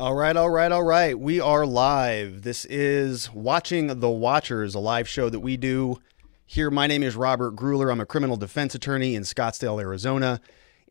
All right. We are live. This is Watching the Watchers, a live show that we do here. My name is Robert Gruler. I'm a criminal defense attorney in Scottsdale, Arizona.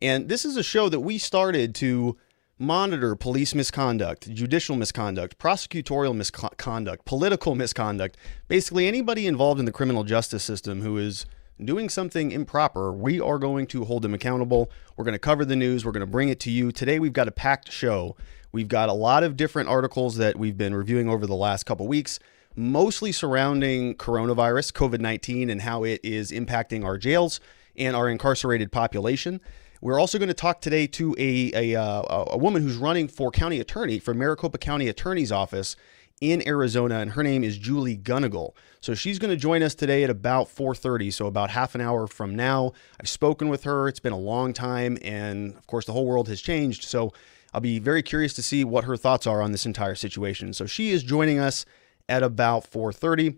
And this is a show that we started to monitor police misconduct, judicial misconduct, prosecutorial misconduct, political misconduct. Basically, anybody involved in the criminal justice system who is doing something improper, we are going to hold them accountable. We're going to cover the news. We're going to bring it to you. Today, we've got a packed show. We've got a lot of different articles that we've been reviewing over the last couple weeks, mostly surrounding coronavirus, COVID-19, and how it is impacting our jails and our incarcerated population. We're also going to talk today to a woman who's running for county attorney for Maricopa County Attorney's Office in Arizona, and her name is Julie Gunnigle. So she's going to join us today at about 4:30, so about half an hour from now. I've spoken with her. It's been a long time, and of course, the whole world has changed. So I'll be very curious to see what her thoughts are on this entire situation. So she is joining us at about 4:30.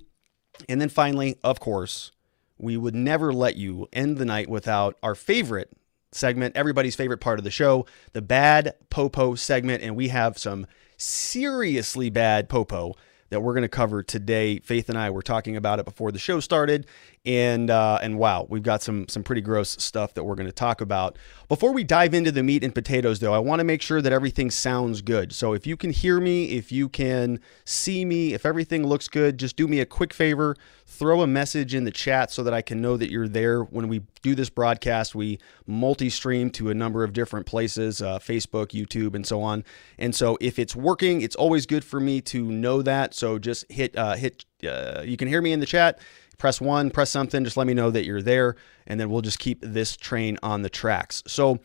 And then finally, of course, we would never let you end the night without our favorite segment, everybody's favorite part of the show, the Bad Popo segment. And we have some seriously bad Popo that we're going to cover today. Faith and I were talking about it before the show started. And wow, we've got some pretty gross stuff that we're going to talk about. Before we dive into the meat and potatoes, though, I want to make sure that everything sounds good. So if you can hear me, if you can see me, if everything looks good, just do me a quick favor, throw a message in the chat so that I can know that you're there. When we do this broadcast, we multi-stream to a number of different places, Facebook, YouTube, and so on. And so if it's working, it's always good for me to know that. So just hit, you can hear me in the chat. Press 1, press something, just let me know that you're there, and then we'll just keep this train on the tracks. So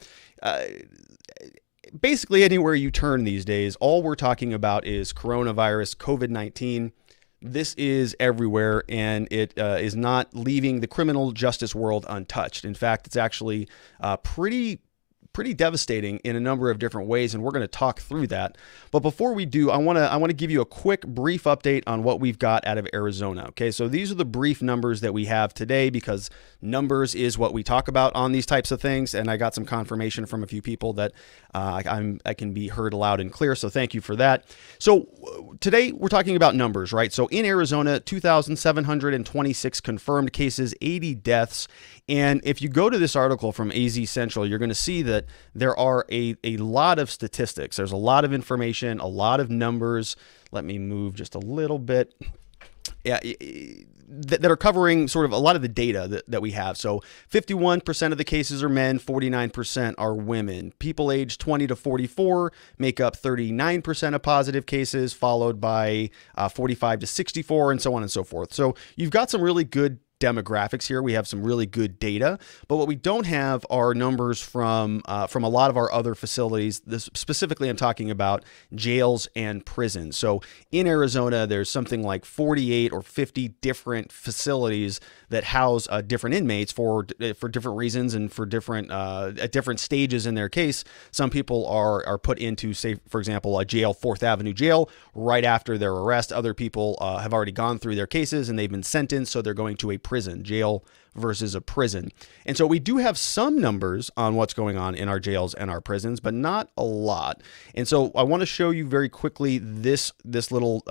basically anywhere you turn these days, all we're talking about is coronavirus, COVID-19. This is everywhere, and it is not leaving the criminal justice world untouched. In fact, it's actually pretty devastating in a number of different ways, and we're going to talk through that. But before we do, I want to give you a quick brief update on what we've got out of Arizona. Okay, so these are the brief numbers that we have today, because numbers is what we talk about on these types of things, and I got some confirmation from a few people that I can be heard loud and clear, so thank you for that. So today we're talking about numbers, right? So in Arizona, 2,726 confirmed cases, 80 deaths. And if you go to this article from AZ Central, you're going to see that there are a lot of statistics. There's a lot of information, a lot of numbers. Let me move just a little bit. Yeah, that are covering sort of a lot of the data that we have. So 51% of the cases are men, 49% are women. People aged 20 to 44 make up 39% of positive cases, followed by 45 to 64, and so on and so forth. So you've got some really good demographics here. We have some really good data, but what we don't have are numbers from a lot of our other facilities. Specifically, I'm talking about jails and prisons. So in Arizona, there's something like 48 or 50 different facilities that house different inmates for different reasons and for different at different stages in their case. Some people are put into, say, for example, a jail, 4th Avenue jail, right after their arrest. Other people have already gone through their cases and they've been sentenced, so they're going to a prison, jail versus a prison. And so we do have some numbers on what's going on in our jails and our prisons, but not a lot. And so I want to show you very quickly this little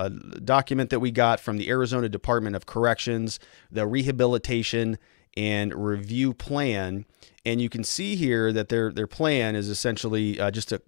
document that we got from the Arizona Department of Corrections, the Rehabilitation and Review Plan. And you can see here that their plan is essentially just to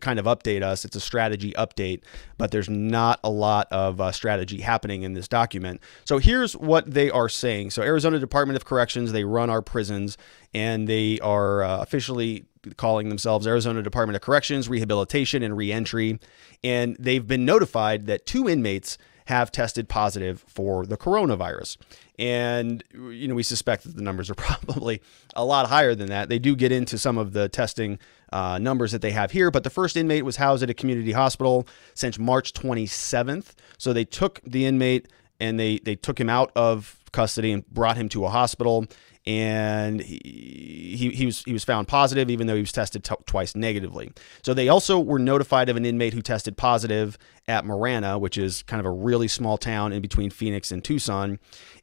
kind of update us. It's a strategy update, but there's not a lot of strategy happening in this document. So here's what they are saying. So Arizona Department of Corrections, they run our prisons, and they are officially calling themselves Arizona Department of Corrections, Rehabilitation and Reentry. And they've been notified that 2 inmates have tested positive for the coronavirus. And, you know, we suspect that the numbers are probably a lot higher than that. They do get into some of the testing numbers that they have here, but the first inmate was housed at a community hospital since March 27th. So they took the inmate and they took him out of custody and brought him to a hospital. And he was found positive, even though he was tested twice negatively. So they also were notified of an inmate who tested positive at Marana, which is kind of a really small town in between Phoenix and Tucson.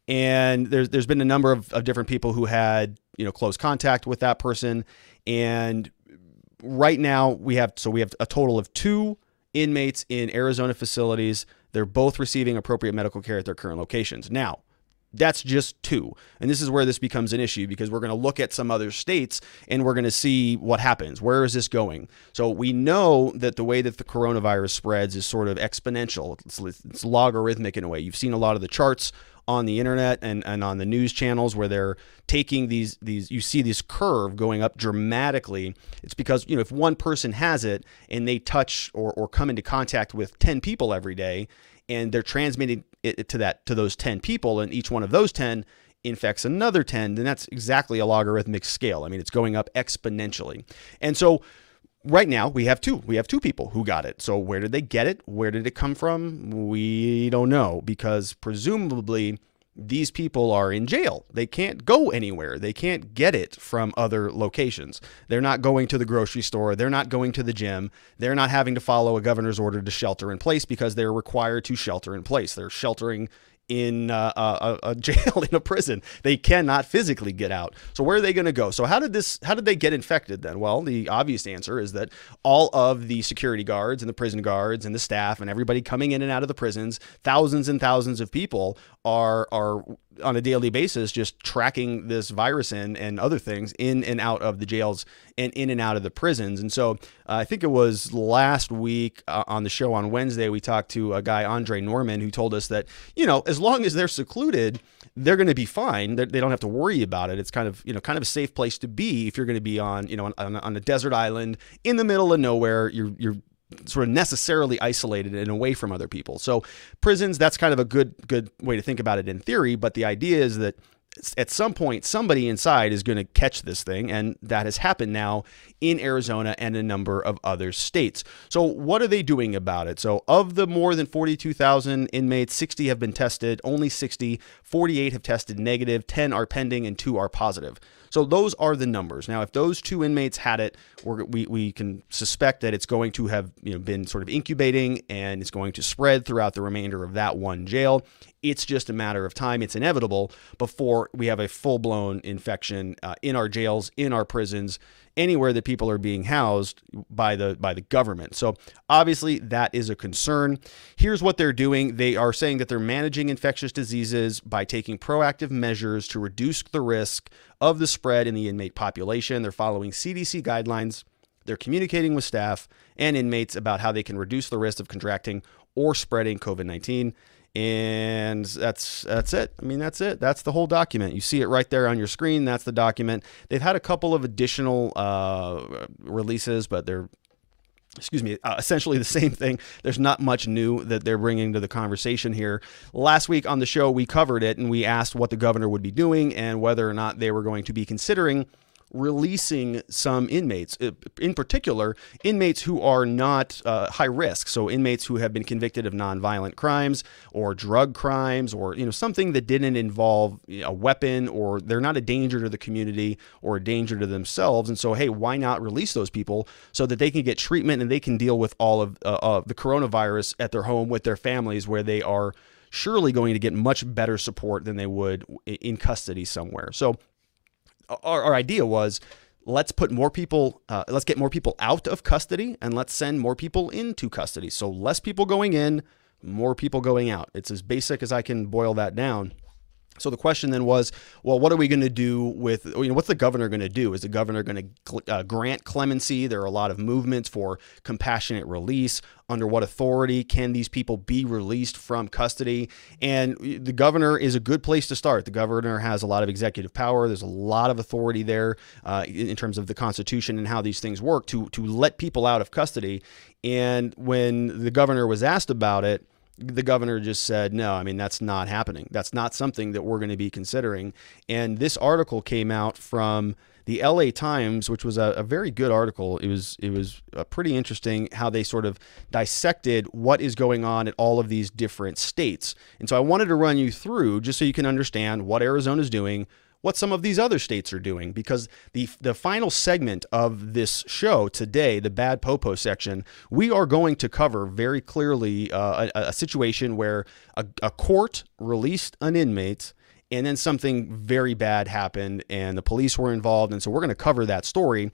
And there's been a number of different people who had, you know, close contact with that person. And right now we have a total of 2 inmates in Arizona facilities. They're both receiving appropriate medical care at their current locations. Now, that's just 2. And this is where this becomes an issue, because we're going to look at some other states and we're going to see what happens. Where is this going? So we know that the way that the coronavirus spreads is sort of exponential. It's logarithmic in a way. You've seen a lot of the charts on the internet and on the news channels where they're taking these you see this curve going up dramatically. It's because, if one person has it and they touch or come into contact with 10 people every day, and they're transmitting it to those 10 people, and each one of those 10 infects another 10, then that's exactly a logarithmic scale. I mean, it's going up exponentially. And so right now we have 2 people who got it. So where did they get it? Where did it come from? We don't know, because presumably these people are in jail. They can't go anywhere. They can't get it from other locations. They're not going to the grocery store. They're not going to the gym. They're not having to follow a governor's order to shelter in place, because they're required to shelter in place. They're sheltering in a jail, in a prison. They cannot physically get out. So where are they going to go? So how did they get infected then? Well, the obvious answer is that all of the security guards and the prison guards and the staff and everybody coming in and out of the prisons, thousands and thousands of people are on a daily basis just tracking this virus and other things in and out of the jails and in and out of the prisons. And so I think it was last week on the show on Wednesday, we talked to a guy, Andre Norman, who told us that, as long as they're secluded, they're going to be fine. They don't have to worry about it. It's kind of a safe place to be if you're going to be on a desert island in the middle of nowhere. You're sort of necessarily isolated and away from other people. So prisons, that's kind of a good way to think about it in theory. But the idea is that at some point, somebody inside is going to catch this thing. And that has happened now in Arizona and a number of other states. So what are they doing about it? So of the more than 42,000 inmates, 60 have been tested, only 60, 48 have tested negative, 10 are pending, and 2 are positive. So those are the numbers. Now, if those 2 inmates had it, we can suspect that it's going to have been sort of incubating, and it's going to spread throughout the remainder of that one jail. It's just a matter of time. It's inevitable before we have a full-blown infection in our jails, in our prisons, anywhere that people are being housed by the government. So obviously that is a concern. Here's what they're doing. They are saying that they're managing infectious diseases by taking proactive measures to reduce the risk of the spread in the inmate population. They're following CDC guidelines. They're communicating with staff and inmates about how they can reduce the risk of contracting or spreading COVID-19. And that's it. I mean, that's it. That's the whole document. You see it right there on your screen. That's the document. They've had a couple of additional releases, but they're, essentially the same thing. There's not much new that they're bringing to the conversation here. Last week on the show, we covered it, and we asked what the governor would be doing and whether or not they were going to be considering releasing some inmates, in particular, inmates who are not high risk. So inmates who have been convicted of nonviolent crimes or drug crimes, or something that didn't involve a weapon, or they're not a danger to the community or a danger to themselves. And so, hey, why not release those people so that they can get treatment and they can deal with all of the coronavirus at their home with their families, where they are surely going to get much better support than they would in custody somewhere. So our idea was, let's put more people, let's get more people out of custody, and let's send more people into custody. So less people going in, more people going out. It's as basic as I can boil that down. So the question then was, well, what are we going to do with, what's the governor going to do? Is the governor going to grant clemency? There are a lot of movements for compassionate release. Under what authority can these people be released from custody? And the governor is a good place to start. The governor has a lot of executive power. There's a lot of authority there in terms of the Constitution and how these things work to let people out of custody. And when the governor was asked about it, the governor just said, no, I mean, that's not happening. That's not something that we're going to be considering. And this article came out from the LA Times, which was a very good article. It was pretty interesting how they sort of dissected what is going on at all of these different states. And so I wanted to run you through just so you can understand what Arizona's doing, what some of these other states are doing, because the final segment of this show today, the Bad Popo section, we are going to cover very clearly a situation where a court released an inmate and then something very bad happened and the police were involved. And so we're going to cover that story.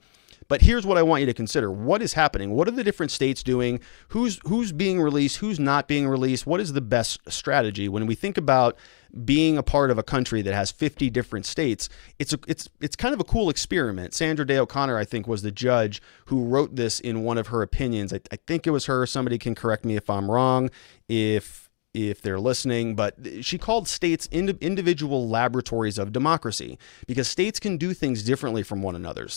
But here's what I want you to consider. What is happening? What are the different states doing? Who's being released? Who's not being released? What is the best strategy? When we think about being a part of a country that has 50 different states, it's kind of a cool experiment. Sandra Day O'Connor, I think, was the judge who wrote this in one of her opinions. I think it was her. Somebody can correct me if I'm wrong, if they're listening, but she called states individual laboratories of democracy, because states can do things differently from one another.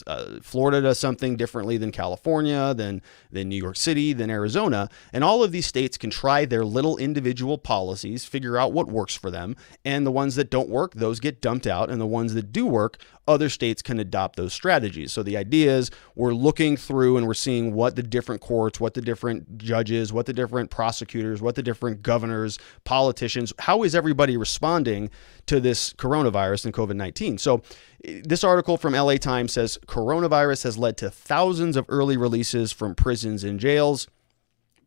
Florida does something differently than California, than New York City, than Arizona, and all of these states can try their little individual policies, figure out what works for them, and the ones that don't work, those get dumped out, and the ones that do work, other states can adopt those strategies. So the idea is we're looking through and we're seeing what the different courts, what the different judges, what the different prosecutors, what the different governors, politicians, how is everybody responding to this coronavirus and COVID-19? So this article from LA Times says coronavirus has led to thousands of early releases from prisons and jails,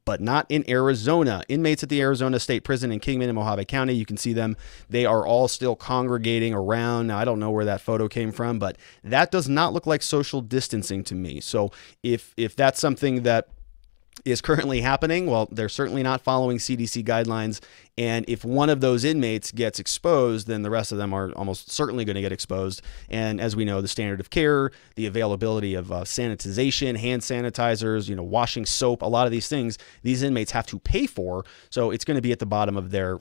but not in Arizona. Inmates at the Arizona State Prison in Kingman and Mojave County, you can see them. They are all still congregating around. Now, I don't know where that photo came from, but that does not look like social distancing to me. So if that's something that is currently happening, well, they're certainly not following CDC guidelines. And if one of those inmates gets exposed, then the rest of them are almost certainly going to get exposed. And as we know, the standard of care, the availability of sanitization, hand sanitizers, washing soap, a lot of these things, these inmates have to pay for. So it's going to be at the bottom of their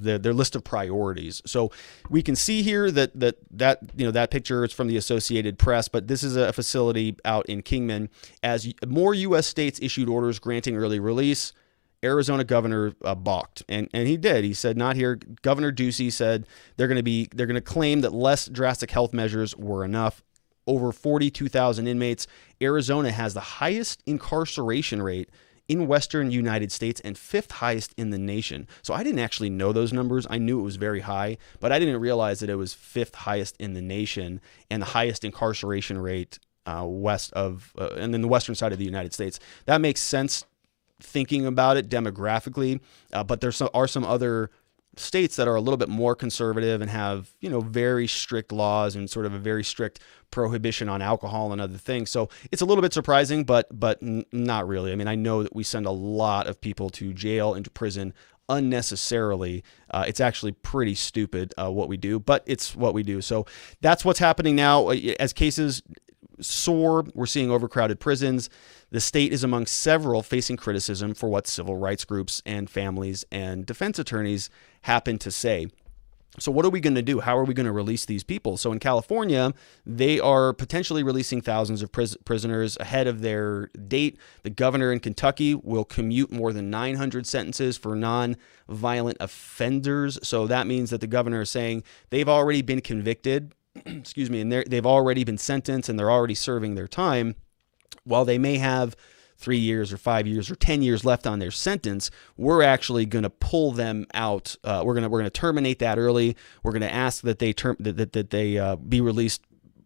list of priorities. So we can see here that picture is from the Associated Press, but this is a facility out in Kingman. As more U.S. states issued orders granting early release, Arizona governor balked, and he did. He said, not here. Governor Ducey said they're going to claim that less drastic health measures were enough. Over 42,000 inmates. Arizona has the highest incarceration rate in Western United States and fifth highest in the nation. So I didn't actually know those numbers. I knew it was very high, but I didn't realize that it was fifth highest in the nation and the highest incarceration rate west of and then the western side of the United States. That makes sense thinking about it demographically, but there are some other states that are a little bit more conservative and have, very strict laws and sort of a very strict prohibition on alcohol and other things. So it's a little bit surprising, but not really. I mean, I know that we send a lot of people to jail and to prison unnecessarily. It's actually pretty stupid what we do, but it's what we do. So that's what's happening now. As cases soar, we're seeing overcrowded prisons. The state is among several facing criticism for what civil rights groups and families and defense attorneys happen to say. So what are we going to do? How are we going to release these people? So in California, they are potentially releasing thousands of prisoners ahead of their date. The governor in Kentucky will commute more than 900 sentences for non-violent offenders. So that means that the governor is saying they've already been convicted, and they've already been sentenced and they're already serving their time. While they may have 3 years or 5 years or 10 years left on their sentence, we're actually going to pull them out. We're going to terminate that early. We're going to ask that they be released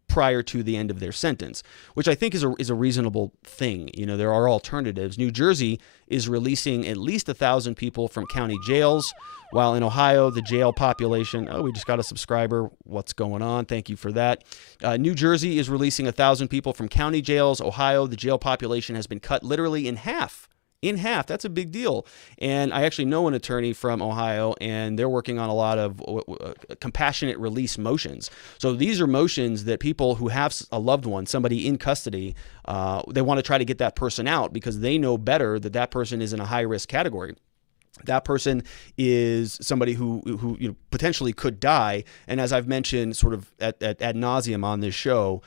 prior to the end of their sentence, which I think is a reasonable thing. There are alternatives. New Jersey is releasing at least 1,000 people from county jails, while in Ohio, the jail population, we just got a subscriber. What's going on? Thank you for that. New Jersey is releasing 1,000 people from county jails. Ohio, the jail population has been cut literally in half. That's a big deal. And I actually know an attorney from Ohio, and they're working on a lot of compassionate release motions. So these are motions that people who have a loved one, somebody in custody, they want to try to get that person out because they know better that person is in a high-risk category. That person is somebody who potentially could die. And as I've mentioned sort of ad nauseum on this show,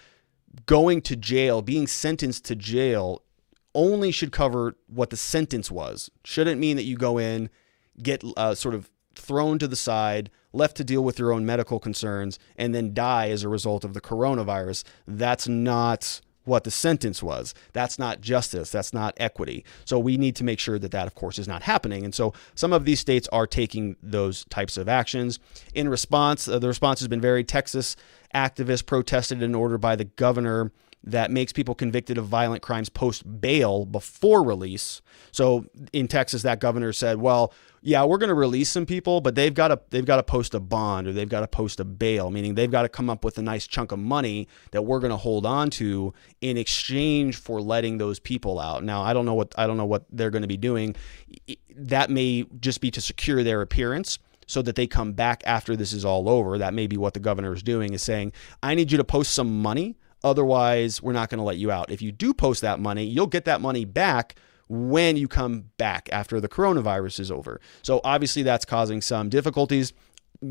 going to jail, being sentenced to jail only should cover what the sentence was. Shouldn't mean that you go in, get sort of thrown to the side, left to deal with your own medical concerns, and then die as a result of the coronavirus. That's not what the sentence was. That's not justice. That's not equity. So we need to make sure that of course, is not happening. And so some of these states are taking those types of actions. In response, the response has been varied. Texas activists protested an order by the governor that makes people convicted of violent crimes post bail before release. So in Texas, that governor said, well, yeah, we're going to release some people, but they've got to post a bond, or they've got to post a bail, meaning they've got to come up with a nice chunk of money that we're going to hold on to in exchange for letting those people out. Now, I don't know what they're going to be doing. That may just be to secure their appearance so that they come back after this is all over. That may be what the governor is doing, is saying, I need you to post some money. Otherwise, we're not going to let you out. If you do post that money, you'll get that money back when you come back after the coronavirus is over. So obviously that's causing some difficulties.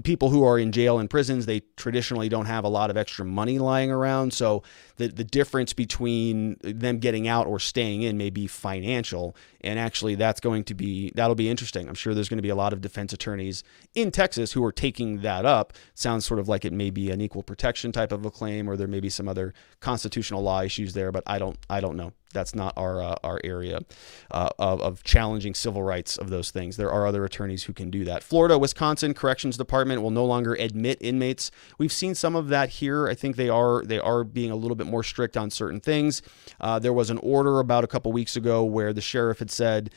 People who are in jail and prisons, they traditionally don't have a lot of extra money lying around. So the difference between them getting out or staying in may be financial. And actually that'll be interesting. I'm sure there's going to be a lot of defense attorneys in Texas who are taking that up. Sounds sort of like it may be an equal protection type of a claim, or there may be some other constitutional law issues there, but I don't know. That's not our area of challenging civil rights of those things. There are other attorneys who can do that. Florida, Wisconsin Corrections Department will no longer admit inmates. We've seen some of that here. I think they are being a little bit more strict on certain things. There was an order about a couple weeks ago where the sheriff had said,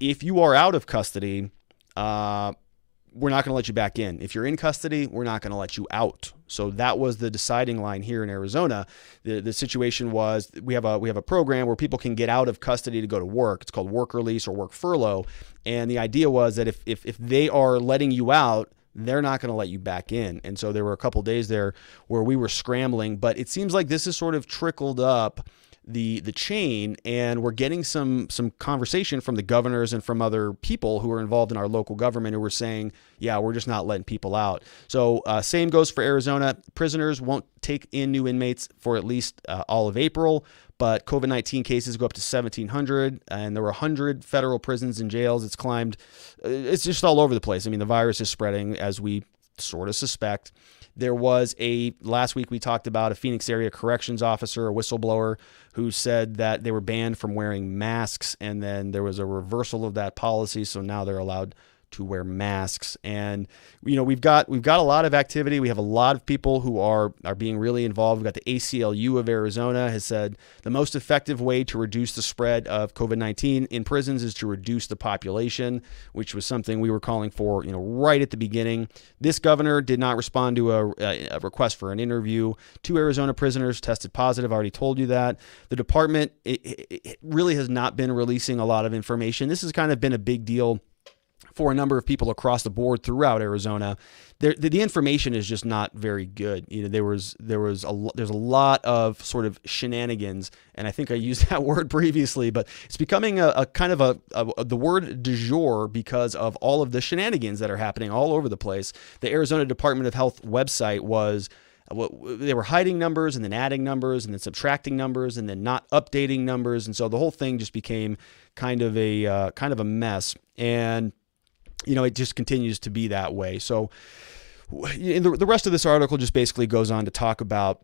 if you are out of custody, we're not going to let you back in. If you're in custody, we're not going to let you out. So that was the deciding line here in Arizona. The situation was we have a program where people can get out of custody to go to work. It's called work release or work furlough. And the idea was that if they are letting you out, they're not going to let you back in. And so there were a couple days there where we were scrambling, but it seems like this has sort of trickled up the chain, and we're getting some conversation from the governors and from other people who are involved in our local government who were saying, yeah, we're just not letting people out. So same goes for Arizona. Prisoners won't take in new inmates for at least all of April, but COVID-19 cases go up to 1,700, and there were 100 federal prisons and jails. It's climbed. It's just all over the place. I mean, the virus is spreading, as we sort of suspect. There was last week we talked about a Phoenix area corrections officer, a whistleblower, who said that they were banned from wearing masks, and then there was a reversal of that policy, so now they're allowed to wear masks. And we've got a lot of activity. We have a lot of people who are being really involved. We've got the ACLU of Arizona has said the most effective way to reduce the spread of COVID-19 in prisons is to reduce the population, which was something we were calling for, right at the beginning. This governor did not respond to a request for an interview. 2 Arizona prisoners tested positive. I already told you that. The department it really has not been releasing a lot of information. This has kind of been a big deal for a number of people across the board throughout Arizona. The information is just not very good. There's a lot of sort of shenanigans, and I think I used that word previously, but it's becoming a kind of the word du jour because of all of the shenanigans that are happening all over the place. The Arizona Department of Health website they were hiding numbers and then adding numbers and then subtracting numbers and then not updating numbers, and so the whole thing just became kind of a mess. And it just continues to be that way. So the rest of this article just basically goes on to talk about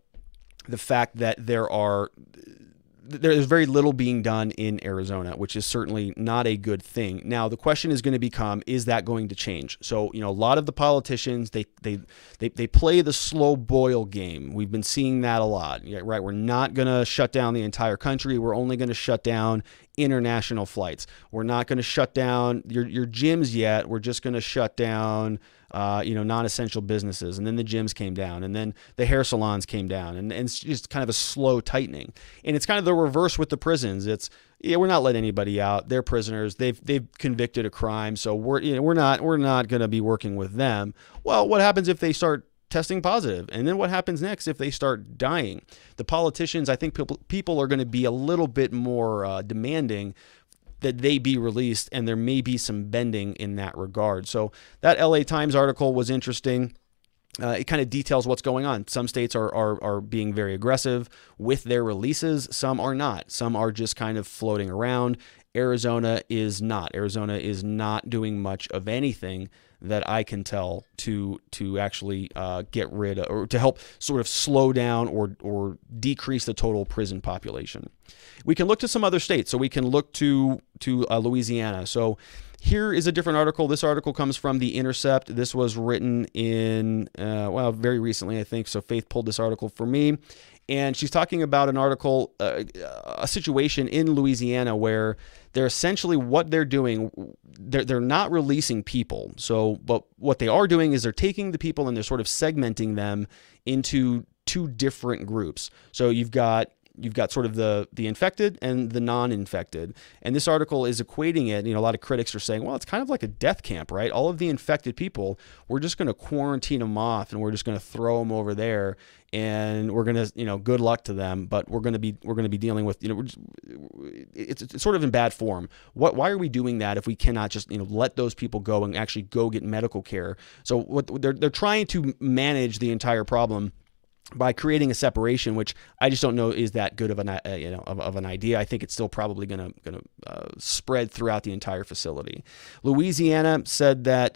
the fact that there's very little being done in Arizona, which is certainly not a good thing. Now, the question is going to become, is that going to change? So, a lot of the politicians, they play the slow boil game. We've been seeing that a lot, right? We're not going to shut down the entire country. We're only going to shut down international flights. We're not going to shut down your gyms yet. We're just going to shut down non-essential businesses. And then the gyms came down, and then the hair salons came down, and it's just kind of a slow tightening. And it's kind of the reverse with the prisons. It's, we're not letting anybody out. They're prisoners. They've convicted a crime. So we're not going to be working with them. Well, what happens if they start testing positive? And then what happens next if they start dying? The politicians, I think people are going to be a little bit more demanding that they be released, and there may be some bending in that regard. So that LA Times article was interesting. It kind of details what's going on. Some states are being very aggressive with their releases. Some are not. Some are just kind of floating around. Arizona is not. Arizona is not doing much of anything that I can tell to actually get rid of, or to help sort of slow down or decrease the total prison population. We can look to some other states. So we can look to Louisiana. So here is a different article. This article comes from The Intercept. This was written in, very recently, I think. So Faith pulled this article for me. And she's talking about an article, a situation in Louisiana where they're essentially what they're doing. They're not releasing people. So, but what they are doing is they're taking the people and they're sort of segmenting them into two different groups. So you've got sort of the infected and the non-infected. And this article is equating it, a lot of critics are saying, well, it's kind of like a death camp, right? All of the infected people, we're just going to quarantine them off and we're just going to throw them over there and we're going to, good luck to them, but we're going to be dealing with, it's sort of in bad form. Why are we doing that if we cannot just, let those people go and actually go get medical care? So what they're trying to manage the entire problem by creating a separation, which I just don't know is that good of an of an idea. I think it's still probably going to spread throughout the entire facility. Louisiana said that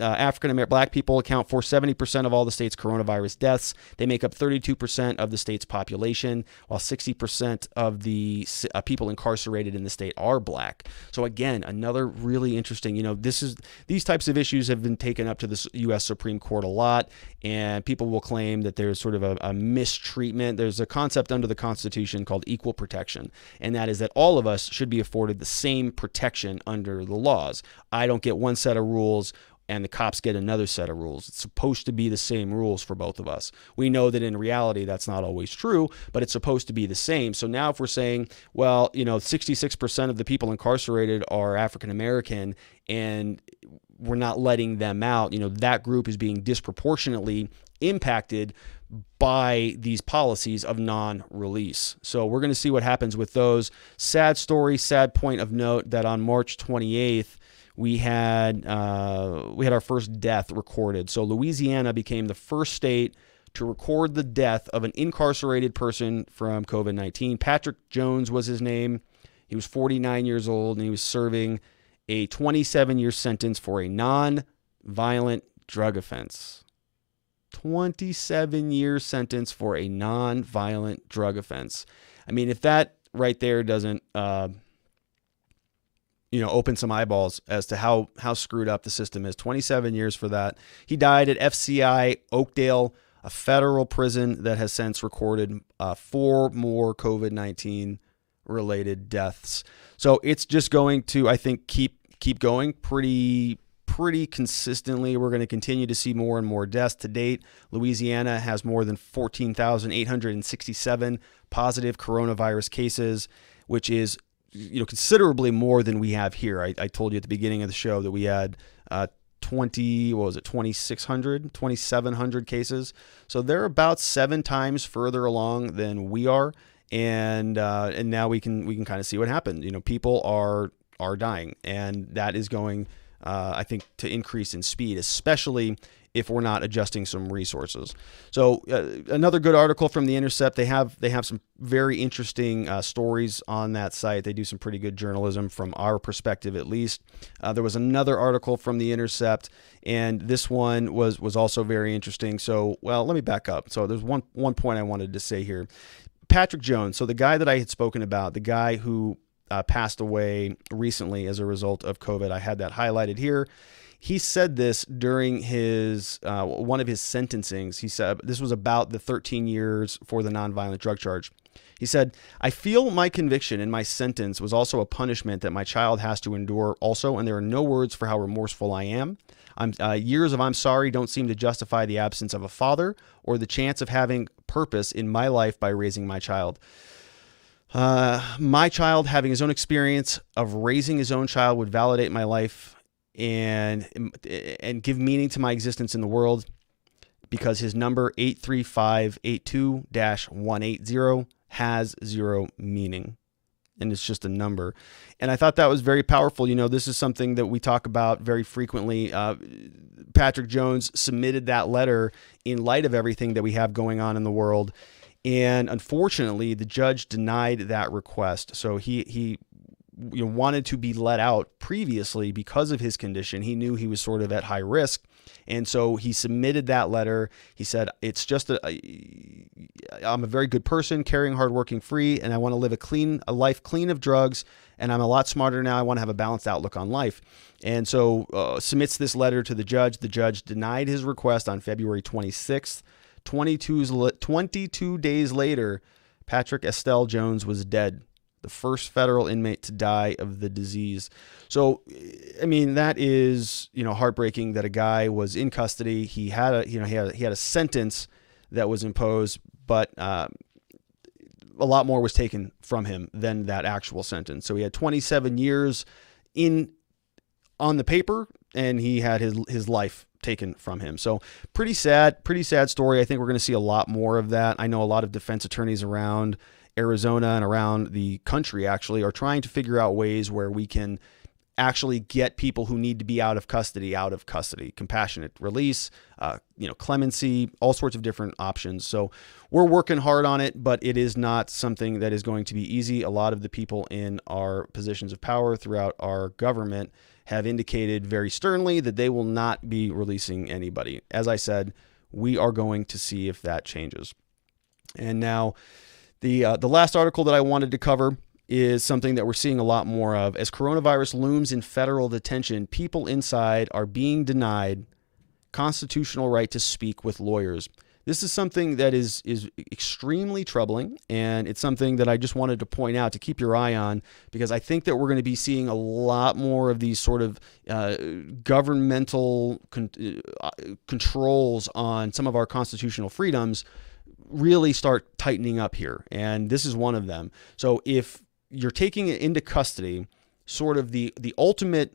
Black people account for 70% of all the state's coronavirus deaths. They make up 32% of the state's population, while 60% of the people incarcerated in the state are Black. So again, another really interesting. These types of issues have been taken up to the U.S. Supreme Court a lot, and people will claim that there's sort of a mistreatment. There's a concept under the Constitution called equal protection, and that is that all of us should be afforded the same protection under the laws. I don't get one set of rules and the cops get another set of rules. It's supposed to be the same rules for both of us. We know that in reality that's not always true, but it's supposed to be the same. So now if we're saying, well, 66% of the people incarcerated are African American and we're not letting them out, that group is being disproportionately impacted by these policies of non-release. So we're going to see what happens with those. Sad story, sad point of note that on March 28th, we had our first death recorded. So Louisiana became the first state to record the death of an incarcerated person from COVID-19. Patrick Jones was his name. He was 49 years old, and he was serving a 27-year sentence for a non-violent drug offense. 27-year sentence for a non-violent drug offense. I mean, if that right there doesn't, open some eyeballs as to how screwed up the system is. 27 years for that. He died at FCI Oakdale, a federal prison that has since recorded 4 more COVID-19 related deaths. So it's just going to, I think, keep going pretty consistently. We're going to continue to see more and more deaths. To date, Louisiana has more than 14,867 positive coronavirus cases, which is considerably more than we have here. I told you at the beginning of the show that we had 2,700 cases. So they're about 7 times further along than we are, and now we can kind of see what happened. People are dying, and that is going, I think, to increase in speed, especially if we're not adjusting some resources. So another good article from The Intercept. They have some very interesting stories on that site. They do some pretty good journalism from our perspective, at least. There was another article from The Intercept, and this one was also very interesting. So, well, let me back up. So there's one point I wanted to say here. Patrick Jones, so the guy that I had spoken about, the guy who passed away recently as a result of COVID. I had that highlighted here. He said this during his one of his sentencings. He said this was about the 13 years for the nonviolent drug charge. He said, "I feel my conviction and my sentence was also a punishment that my child has to endure also, and there are no words for how remorseful I am. Years of I'm sorry don't seem to justify the absence of a father or the chance of having purpose in my life by raising my child. My child having his own experience of raising his own child would validate my life and give meaning to my existence in the world, because his number 83582-180 has 0 meaning, and it's just a number." And I thought that was very powerful. This is something that we talk about very frequently. Patrick Jones submitted that letter in light of everything that we have going on in the world. And unfortunately, the judge denied that request. So he wanted to be let out previously because of his condition. He knew he was sort of at high risk. And so he submitted that letter. He said, it's just I'm a very good person, caring, hardworking, free, and I want to live a life clean of drugs. And I'm a lot smarter now. I want to have a balanced outlook on life. And so submits this letter to the judge. The judge denied his request on February 26th. 22 days later, Patrick Estelle Jones was dead, the first federal inmate to die of the disease. So, I mean, that is, heartbreaking that a guy was in custody. He had a sentence that was imposed, but a lot more was taken from him than that actual sentence. So he had 27 years on the paper, and he had his life taken from him. So pretty sad story. I think we're going to see a lot more of that. I know a lot of defense attorneys around Arizona and around the country actually are trying to figure out ways where we can actually get people who need to be out of custody, compassionate release, clemency, all sorts of different options. So we're working hard on it, but it is not something that is going to be easy. A lot of the people in our positions of power throughout our government have indicated very sternly that they will not be releasing anybody. As I said, we are going to see if that changes. And now the last article that I wanted to cover is something that we're seeing a lot more of. As coronavirus looms in federal detention, people inside are being denied constitutional right to speak with lawyers. This is something that is extremely troubling, and it's something that I just wanted to point out to keep your eye on, because I think that we're going to be seeing a lot more of these sort of governmental controls on some of our constitutional freedoms really start tightening up here, and this is one of them. So if you're taking it into custody, sort of the ultimate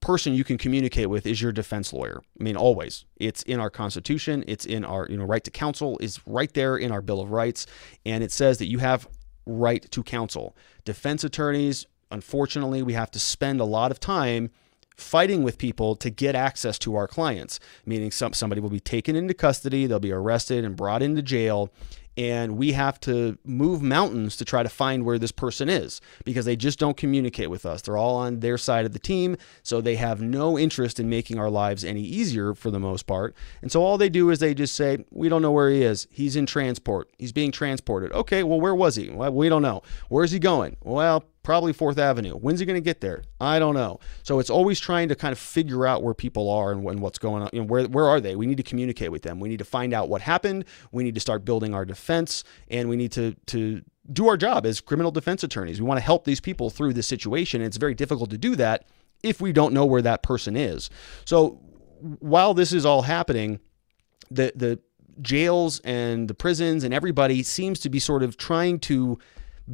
person you can communicate with is your defense lawyer. I mean, always. It's in our Constitution. It's in our right to counsel is right there in our Bill of Rights, and it says that you have right to counsel. Defense attorneys, unfortunately, we have to spend a lot of time fighting with people to get access to our clients, meaning somebody will be taken into custody, they'll be arrested and brought into jail, and we have to move mountains to try to find where this person is, because they just don't communicate with us. They're all on their side of the team, so they have no interest in making our lives any easier for the most part. And so all they do is they just say, we don't know where he is. He's in transport. He's being transported. Okay, well, where was he? Well, we don't know. Where's he going? Well, probably 4th Avenue. When's he going to get there? I don't know. So it's always trying to kind of figure out where people are and what's going on. Where are they? We need to communicate with them. We need to find out what happened. We need to start building our defense, and we need to do our job as criminal defense attorneys. We want to help these people through this situation. And it's very difficult to do that if we don't know where that person is. So while this is all happening, the jails and the prisons and everybody seems to be sort of trying to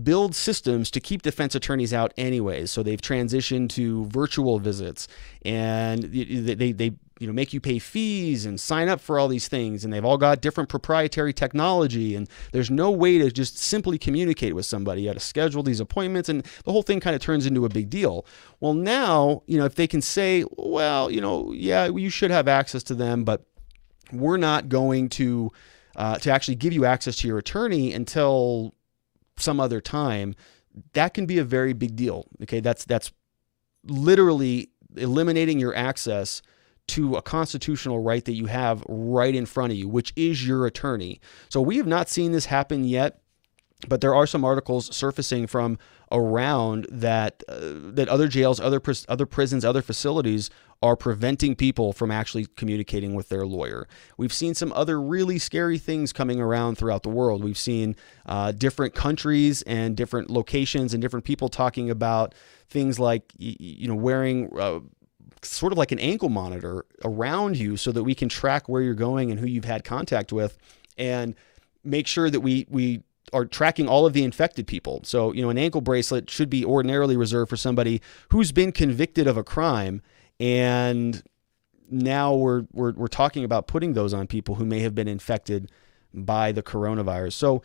build systems to keep defense attorneys out anyways. So they've transitioned to virtual visits, and they make you pay fees and sign up for all these things, and they've all got different proprietary technology, and there's no way to just simply communicate with somebody. You got to schedule these appointments, and the whole thing kind of turns into a big deal. Well, now, if they can say, well, yeah, you should have access to them, but we're not going to actually give you access to your attorney until some other time, that can be a very big deal. Okay, that's literally eliminating your access to a constitutional right that you have right in front of you, which is your attorney. So we have not seen this happen yet, but there are some articles surfacing from around that other jails, other prisons, other facilities are preventing people from actually communicating with their lawyer. We've seen some other really scary things coming around throughout the world. We've seen different countries and different locations and different people talking about things like wearing sort of like an ankle monitor around you so that we can track where you're going and who you've had contact with, and make sure that we are tracking all of the infected people. So, an ankle bracelet should be ordinarily reserved for somebody who's been convicted of a crime, and now we're talking about putting those on people who may have been infected by the coronavirus. So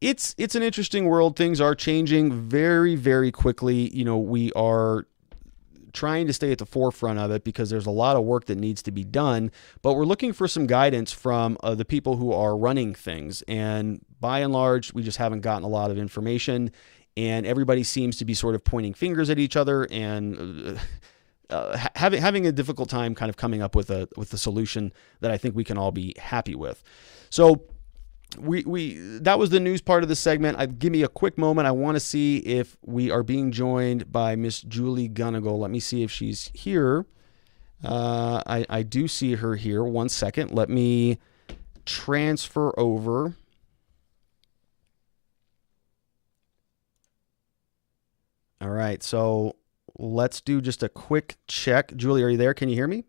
it's an interesting world. Things are changing very, very quickly. We are trying to stay at the forefront of it because there's a lot of work that needs to be done, but we're looking for some guidance from the people who are running things. And by and large, we just haven't gotten a lot of information, and everybody seems to be sort of pointing fingers at each other and having a difficult time kind of coming up with a solution that I think we can all be happy with. So that was the news part of the segment. Give me a quick moment. I want to see if we are being joined by Miss Julie Gunnigle. Let me see if she's here. I do see her here. One second. Let me transfer over. All right. So let's do just a quick check. Julie, are you there? Can you hear me?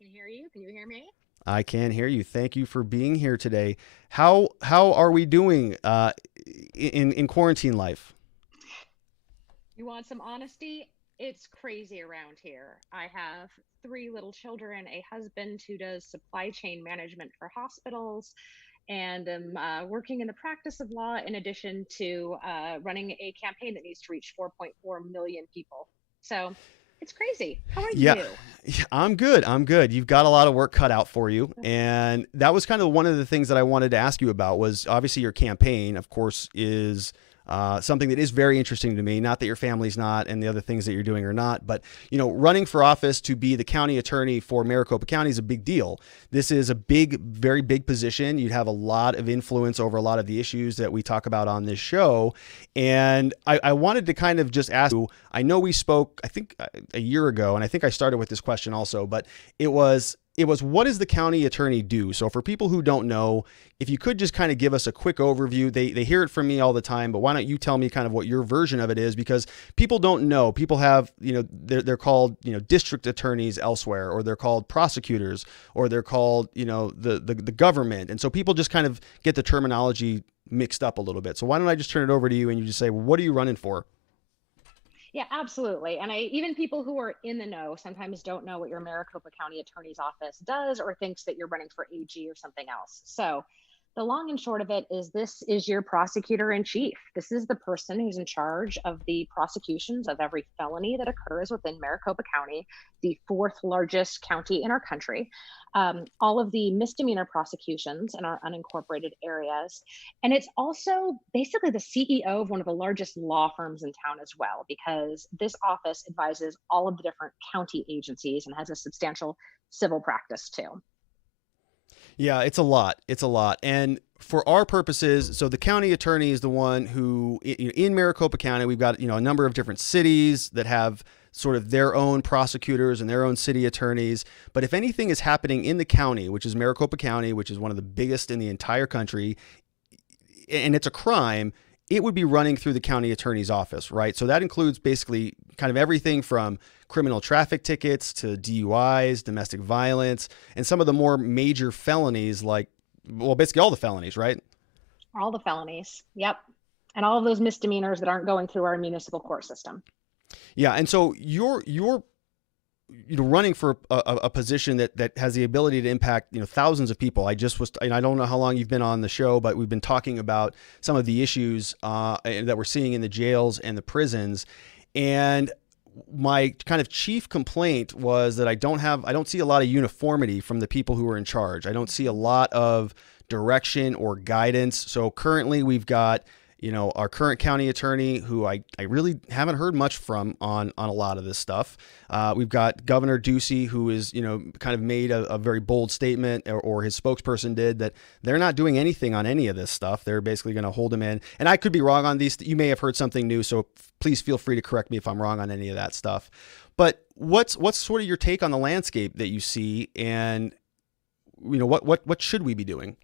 I can hear you. Can you hear me? I can hear you. Thank you for being here today. How are we doing in quarantine life? You want some honesty? It's crazy around here. I have three little children, a husband who does supply chain management for hospitals, and am working in the practice of law in addition to running a campaign that needs to reach 4.4 million people. So it's crazy. How are Yeah, you? yeah, I'm good. I'm good. You've got a lot of work cut out for you, and that was kind of one of the things that I wanted to ask you about. Was obviously your campaign, of course, is something that is very interesting to me. Not that your family's not, and the other things that you're doing are not, but running for office to be the county attorney for Maricopa County is a big deal. This is a big, very big position. You'd have a lot of influence over a lot of the issues that we talk about on this show, and I wanted to kind of just ask you. I know we spoke, I think, a year ago, and I think I started with this question also, but it was what does the county attorney do? So for people who don't know, if you could just kind of give us a quick overview. They hear it from me all the time, but why don't you tell me kind of what your version of it is? Because people don't know. People have, they're called, district attorneys elsewhere, or they're called prosecutors, or they're called, the government. And so people just kind of get the terminology mixed up a little bit. So why don't I just turn it over to you and you just say, well, what are you running for? Yeah, absolutely. And even people who are in the know sometimes don't know what your Maricopa County Attorney's Office does or thinks that you're running for AG or something else. So the long and short of it is this is your prosecutor in chief. This is the person who's in charge of the prosecutions of every felony that occurs within Maricopa County, the fourth largest county in our country, all of the misdemeanor prosecutions in our unincorporated areas. And it's also basically the CEO of one of the largest law firms in town as well, because this office advises all of the different county agencies and has a substantial civil practice too. Yeah, it's a lot. It's a lot. And for our purposes, so the county attorney is the one who, in Maricopa County, we've got, a number of different cities that have sort of their own prosecutors and their own city attorneys. But if anything is happening in the county, which is Maricopa County, which is one of the biggest in the entire country, and it's a crime, it would be running through the county attorney's office, right? So that includes basically kind of everything from criminal traffic tickets to DUIs, domestic violence, and some of the more major felonies like, well, basically all the felonies, right? All the felonies. Yep. And all of those misdemeanors that aren't going through our municipal court system. Yeah, and so you're running for a position that has the ability to impact thousands of people. I just was, and I don't know how long you've been on the show, but we've been talking about some of the issues that we're seeing in the jails and the prisons, and my kind of chief complaint was that I don't see a lot of uniformity from the people who are in charge. I don't see a lot of direction or guidance. So currently we've got, our current county attorney who I really haven't heard much from on a lot of this stuff. We've got Governor Ducey, who is, kind of made a very bold statement, or his spokesperson did, that they're not doing anything on any of this stuff. They're basically going to hold him in. And I could be wrong on these. You may have heard something new, so please feel free to correct me if I'm wrong on any of that stuff. But what's sort of your take on the landscape that you see, and what should we be doing?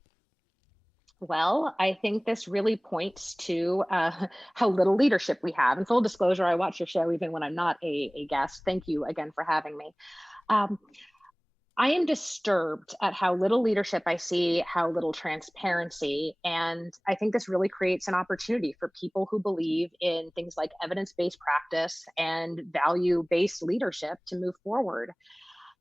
Well, I think this really points to how little leadership we have. And full disclosure, I watch your show even when I'm not a guest. Thank you again for having me. Um, I am disturbed at how little leadership I see, how little transparency. And I think this really creates an opportunity for people who believe in things like evidence based practice and value based leadership to move forward.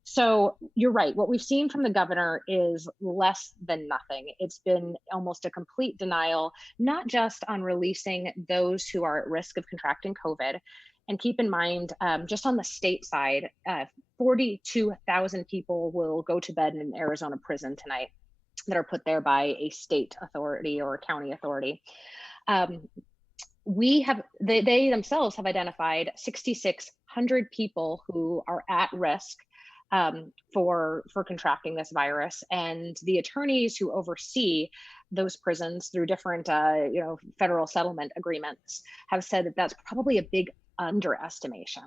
So you're right. What we've seen from the governor is less than nothing. It's been almost a complete denial, not just on releasing those who are at risk of contracting COVID. And keep in mind, just on the state side, 42,000 people will go to bed in an Arizona prison tonight that are put there by a state authority or a county authority. Um, they themselves have identified 6,600 people who are at risk for contracting this virus, and the attorneys who oversee those prisons through different federal settlement agreements have said that that's probably a big underestimation.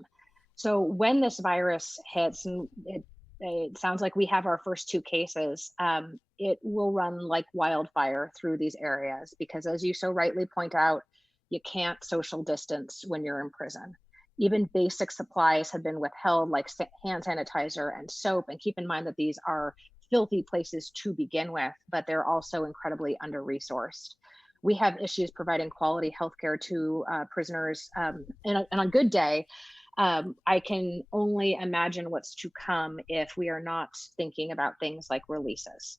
So when this virus hits, and it sounds like we have our first two cases, it will run like wildfire through these areas because, as you so rightly point out, You can't social distance when you're in prison. Even basic supplies have been withheld, like hand sanitizer and soap. And keep in mind that these are filthy places to begin with, but they're also incredibly under-resourced. We have issues providing quality healthcare to prisoners. And on a good day, I can only imagine what's to come if we are not thinking about things like releases.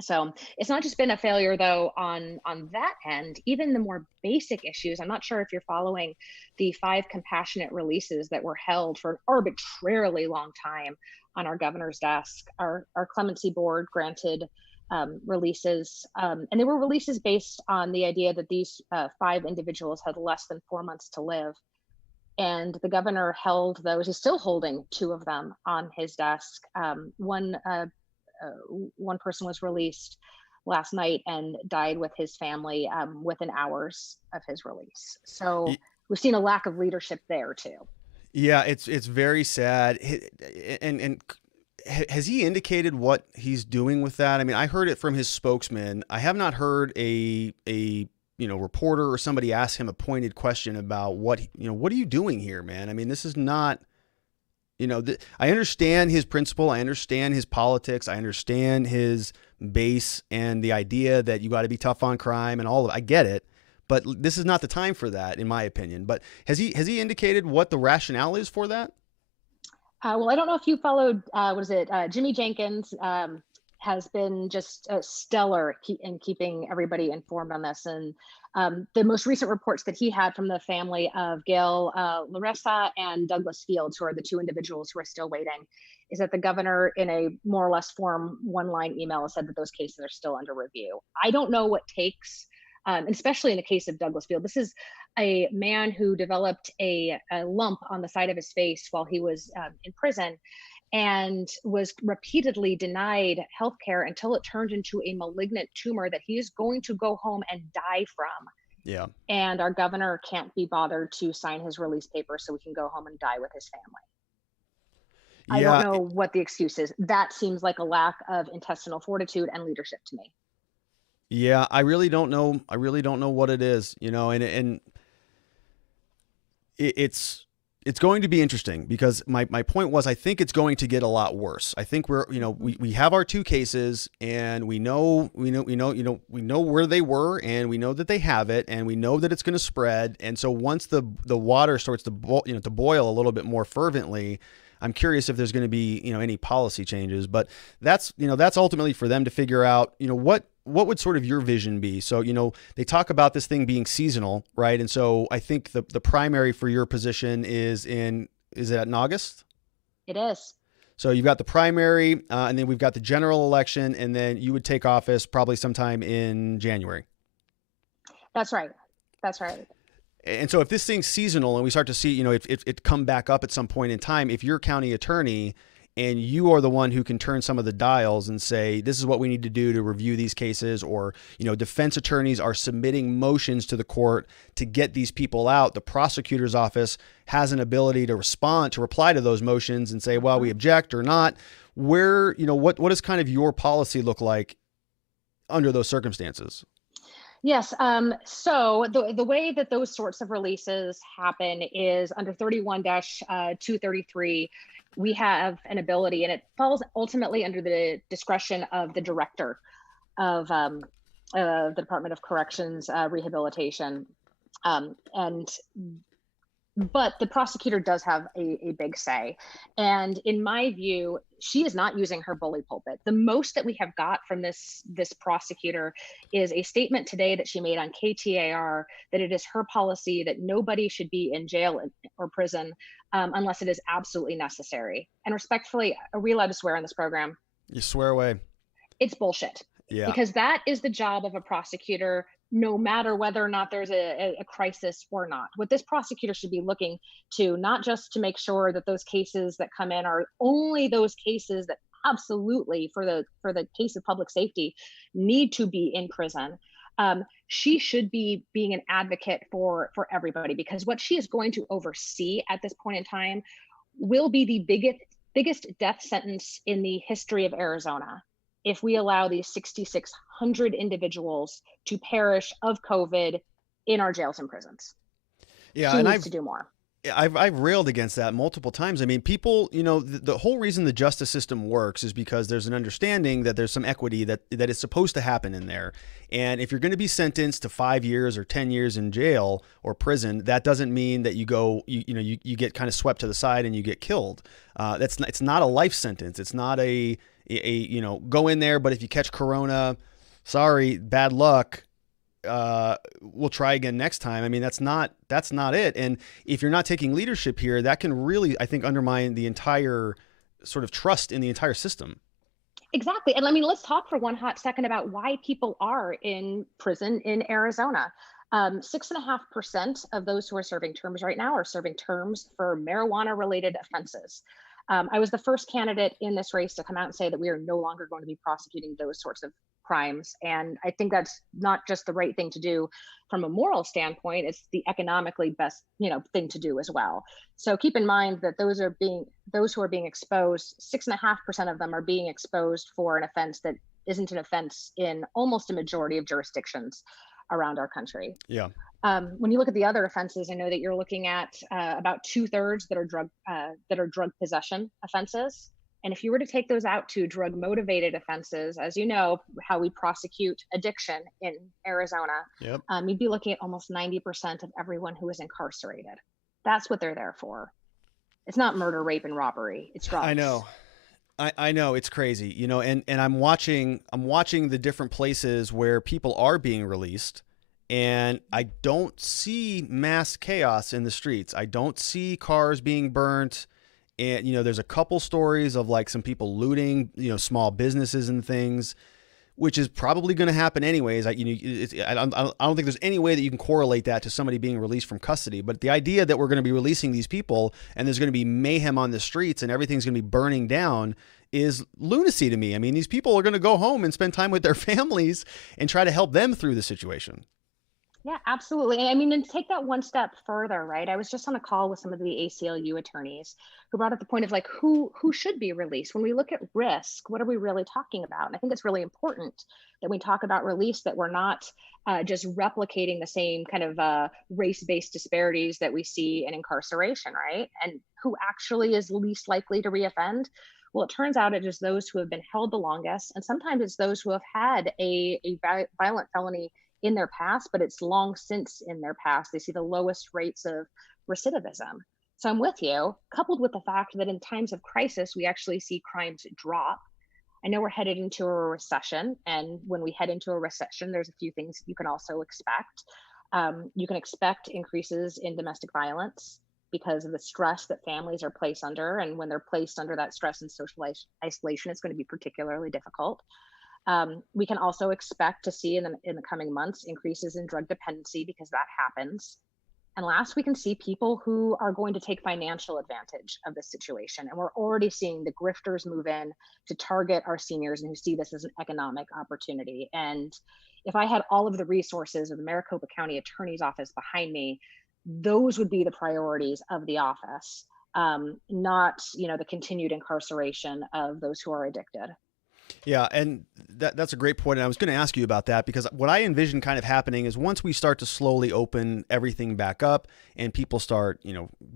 So it's not just been a failure though on that end. Even the more basic issues, I'm not sure if you're following the 5 compassionate releases that were held for an arbitrarily long time on our governor's desk. Our clemency board granted releases, and they were releases based on the idea that these 5 individuals had less than 4 months to live. And the governor held those. He's still holding 2 of them on his desk. One person was released last night and died with his family within hours of his release. So we've seen a lack of leadership there too. Yeah, it's very sad. And has he indicated what he's doing with that? I mean, I heard it from his spokesman. I have not heard a reporter or somebody ask him a pointed question about what are you doing here, man? I mean, this is not. I understand his principle. I understand his politics. I understand his base and the idea that you got to be tough on crime and all of it. I get it, but this is not the time for that, in my opinion. But has he indicated what the rationale is for that? Well, I don't know if you followed, Jimmy Jenkins has been just stellar in keeping everybody informed on this. And the most recent reports that he had from the family of Gail Larissa and Douglas Fields, who are the 2 individuals who are still waiting, is that the governor, in a more or less form 1-line email, said that those cases are still under review. I don't know what takes, especially in the case of Douglas Field. This is a man who developed a lump on the side of his face while he was in prison, and was repeatedly denied healthcare until it turned into a malignant tumor that he is going to go home and die from. Yeah. And our governor can't be bothered to sign his release paper so we can go home and die with his family. Yeah. I don't know what the excuse is. That seems like a lack of intestinal fortitude and leadership to me. Yeah, I really don't know. I really don't know what it is, and it's going to be interesting, because my point was, I think it's going to get a lot worse. I think we have our 2 cases, and we know where they were, and we know that they have it, and we know that it's going to spread. And so once the water starts to boil a little bit more fervently, I'm curious if there's going to be any policy changes. But that's ultimately for them to figure out. What would sort of your vision be? So, they talk about this thing being seasonal, right? And so I think the primary for your position is it in August? It is. So you've got the primary, and then we've got the general election, and then you would take office probably sometime in January. That's right. That's right. And so if this thing's seasonal and we start to see, if it come back up at some point in time, if you're county attorney and you are the one who can turn some of the dials and say, this is what we need to do to review these cases, or, defense attorneys are submitting motions to the court to get these people out, the prosecutor's office has an ability to reply to those motions and say, well, we object or not. Where, what does kind of your policy look like under those circumstances? Yes. So the way that those sorts of releases happen is under 31-233, we have an ability, and it falls ultimately under the discretion of the director of the Department of Corrections Rehabilitation. But the prosecutor does have a big say. And in my view, she is not using her bully pulpit. The most that we have got from this prosecutor is a statement today that she made on KTAR that it is her policy that nobody should be in jail or prison unless it is absolutely necessary. And respectfully, are we allowed to swear on this program? You swear away. It's bullshit. Yeah. Because that is the job of a prosecutor, no matter whether or not there's a crisis or not. What this prosecutor should be looking to, not just to make sure that those cases that come in are only those cases that absolutely, for the case of public safety, need to be in prison. She should be being an advocate for everybody, because what she is going to oversee at this point in time will be the biggest death sentence in the history of Arizona if we allow these 6,600 individuals to perish of COVID in our jails and prisons. Yeah, He and needs to do more. I've railed against that multiple times. I mean, people, the whole reason the justice system works is because there's an understanding that there's some equity that is supposed to happen in there. And if you're going to be sentenced to 5 years or 10 years in jail or prison, that doesn't mean that you go, you get kind of swept to the side and you get killed. It's not a life sentence. It's not a go in there, but if you catch corona, sorry, bad luck. We'll try again next time. I mean, that's not it. And if you're not taking leadership here, that can really, I think, undermine the entire sort of trust in the entire system. Exactly. And I mean, let's talk for one hot second about why people are in prison in Arizona. 6.5% of those who are serving terms right now are serving terms for marijuana related offenses. I was the first candidate in this race to come out and say that we are no longer going to be prosecuting those sorts of crimes. And I think that's not just the right thing to do from a moral standpoint, it's the economically best, thing to do as well. So keep in mind that those who are being exposed, 6.5% of them are being exposed for an offense that isn't an offense in almost a majority of jurisdictions around our country. Yeah. When you look at the other offenses, I know that you're looking at about 2/3 that are drug possession offenses. And if you were to take those out to drug motivated offenses, as you know, how we prosecute addiction in Arizona, yep. You'd be looking at almost 90% of everyone who is incarcerated. That's what they're there for. It's not murder, rape, and robbery. It's drugs. I know. I know, it's crazy, and I'm watching the different places where people are being released, and I don't see mass chaos in the streets. I don't see cars being burnt. And, there's a couple stories of like some people looting, small businesses and things, which is probably going to happen anyways. I don't think there's any way that you can correlate that to somebody being released from custody. But the idea that we're going to be releasing these people and there's going to be mayhem on the streets and everything's going to be burning down is lunacy to me. I mean, these people are going to go home and spend time with their families and try to help them through the situation. Yeah, absolutely. And I mean, and take that one step further, right? I was just on a call with some of the ACLU attorneys who brought up the point of like, who should be released? When we look at risk, what are we really talking about? And I think it's really important that we talk about release, that we're not just replicating the same kind of race-based disparities that we see in incarceration, right? And who actually is least likely to reoffend? Well, it turns out it is those who have been held the longest. And sometimes it's those who have had a violent felony in their past, but it's long since in their past. They see the lowest rates of recidivism. So I'm with you, coupled with the fact that in times of crisis, we actually see crimes drop. I know we're headed into a recession. And when we head into a recession, there's a few things you can also expect. You can expect increases in domestic violence because of the stress that families are placed under. And when they're placed under that stress and social isolation, it's going to be particularly difficult. We can also expect to see in the coming months increases in drug dependency because that happens. And last, we can see people who are going to take financial advantage of this situation. And we're already seeing the grifters move in to target our seniors and who see this as an economic opportunity. And if I had all of the resources of the Maricopa County Attorney's Office behind me, those would be the priorities of the office, not, the continued incarceration of those who are addicted. Yeah, and that's a great point. And I was going to ask you about that because what I envision kind of happening is once we start to slowly open everything back up and people start,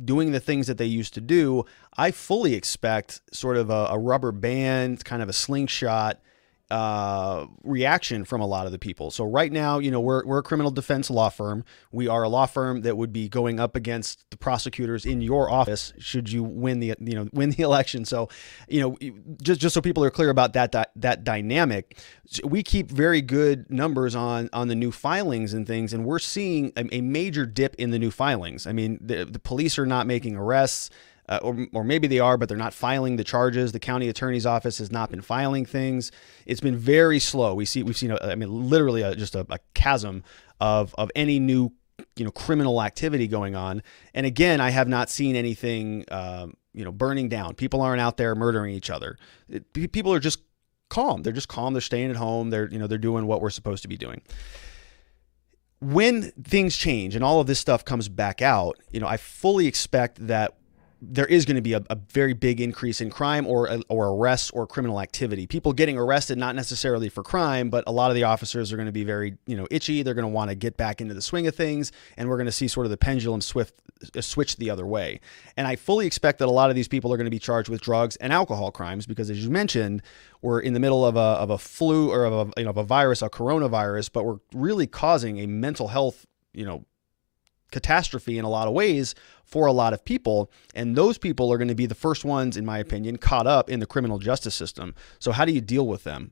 doing the things that they used to do, I fully expect sort of a rubber band, kind of a slingshot reaction from a lot of the people. So right now, we're a criminal defense law firm. We are a law firm that would be going up against the prosecutors in your office should you win the election. So, just so people are clear about that dynamic, we keep very good numbers on the new filings and things, and we're seeing a major dip in the new filings. I mean, the police are not making arrests. Or maybe they are, but they're not filing the charges. The county attorney's office has not been filing things. It's been very slow. We've seen literally just a chasm of any new, criminal activity going on. And again, I have not seen anything, burning down. People aren't out there murdering each other. People are just calm. They're just calm. They're staying at home. They're doing what we're supposed to be doing. When things change and all of this stuff comes back out, I fully expect that there is going to be a very big increase in crime or arrests or criminal activity. People getting arrested, not necessarily for crime, but a lot of the officers are going to be very, itchy. They're going to want to get back into the swing of things, and we're going to see sort of the pendulum switch the other way. And I fully expect that a lot of these people are going to be charged with drugs and alcohol crimes because, as you mentioned, we're in the middle of a flu or of a virus, a coronavirus, but we're really causing a mental health, catastrophe in a lot of ways for a lot of people. And those people are going to be the first ones, in my opinion, caught up in the criminal justice system. So how do you deal with them?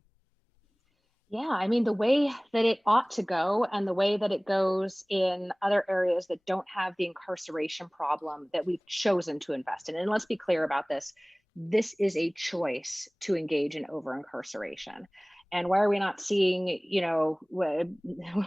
Yeah, I mean, the way that it ought to go and the way that it goes in other areas that don't have the incarceration problem that we've chosen to invest in. And let's be clear about this. This is a choice to engage in over incarceration. And why are we not seeing,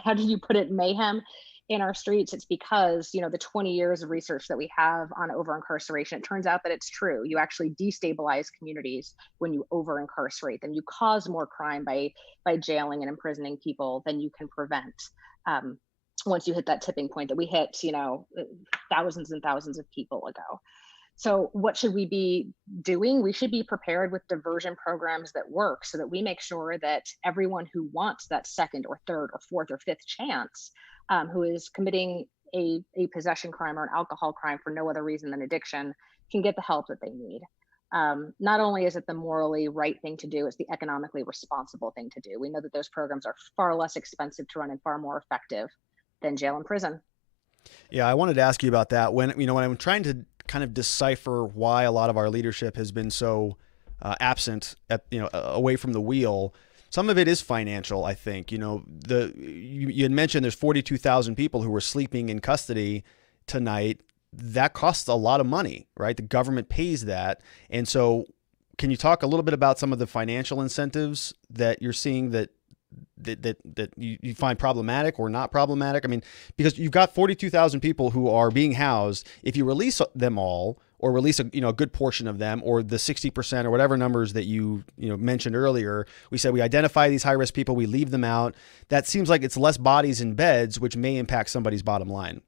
how did you put it, mayhem in our streets? It's because, the 20 years of research that we have on over incarceration, it turns out that it's true. You actually destabilize communities when you over incarcerate them. You cause more crime by jailing and imprisoning people than you can prevent. Once you hit that tipping point that we hit, thousands and thousands of people ago. So what should we be doing? We should be prepared with diversion programs that work so that we make sure that everyone who wants that second or third or fourth or fifth chance, who is committing a possession crime or an alcohol crime for no other reason than addiction, can get the help that they need. Not only is it the morally right thing to do, it's the economically responsible thing to do. We know that those programs are far less expensive to run and far more effective than jail and prison. Yeah, I wanted to ask you about that. When I'm trying to kind of decipher why a lot of our leadership has been so absent away from the wheel. Some of it is financial, I think. You had mentioned there's 42,000 people who were sleeping in custody tonight. That costs a lot of money, right? The government pays that. And so can you talk a little bit about some of the financial incentives that you're seeing that you find problematic or not problematic? I mean, because you've got 42,000 people who are being housed. If you release them all, or release a good portion of them, or the 60% or whatever numbers that you mentioned earlier, we said we identify these high risk people, we leave them out. That seems like it's less bodies in beds, which may impact somebody's bottom line.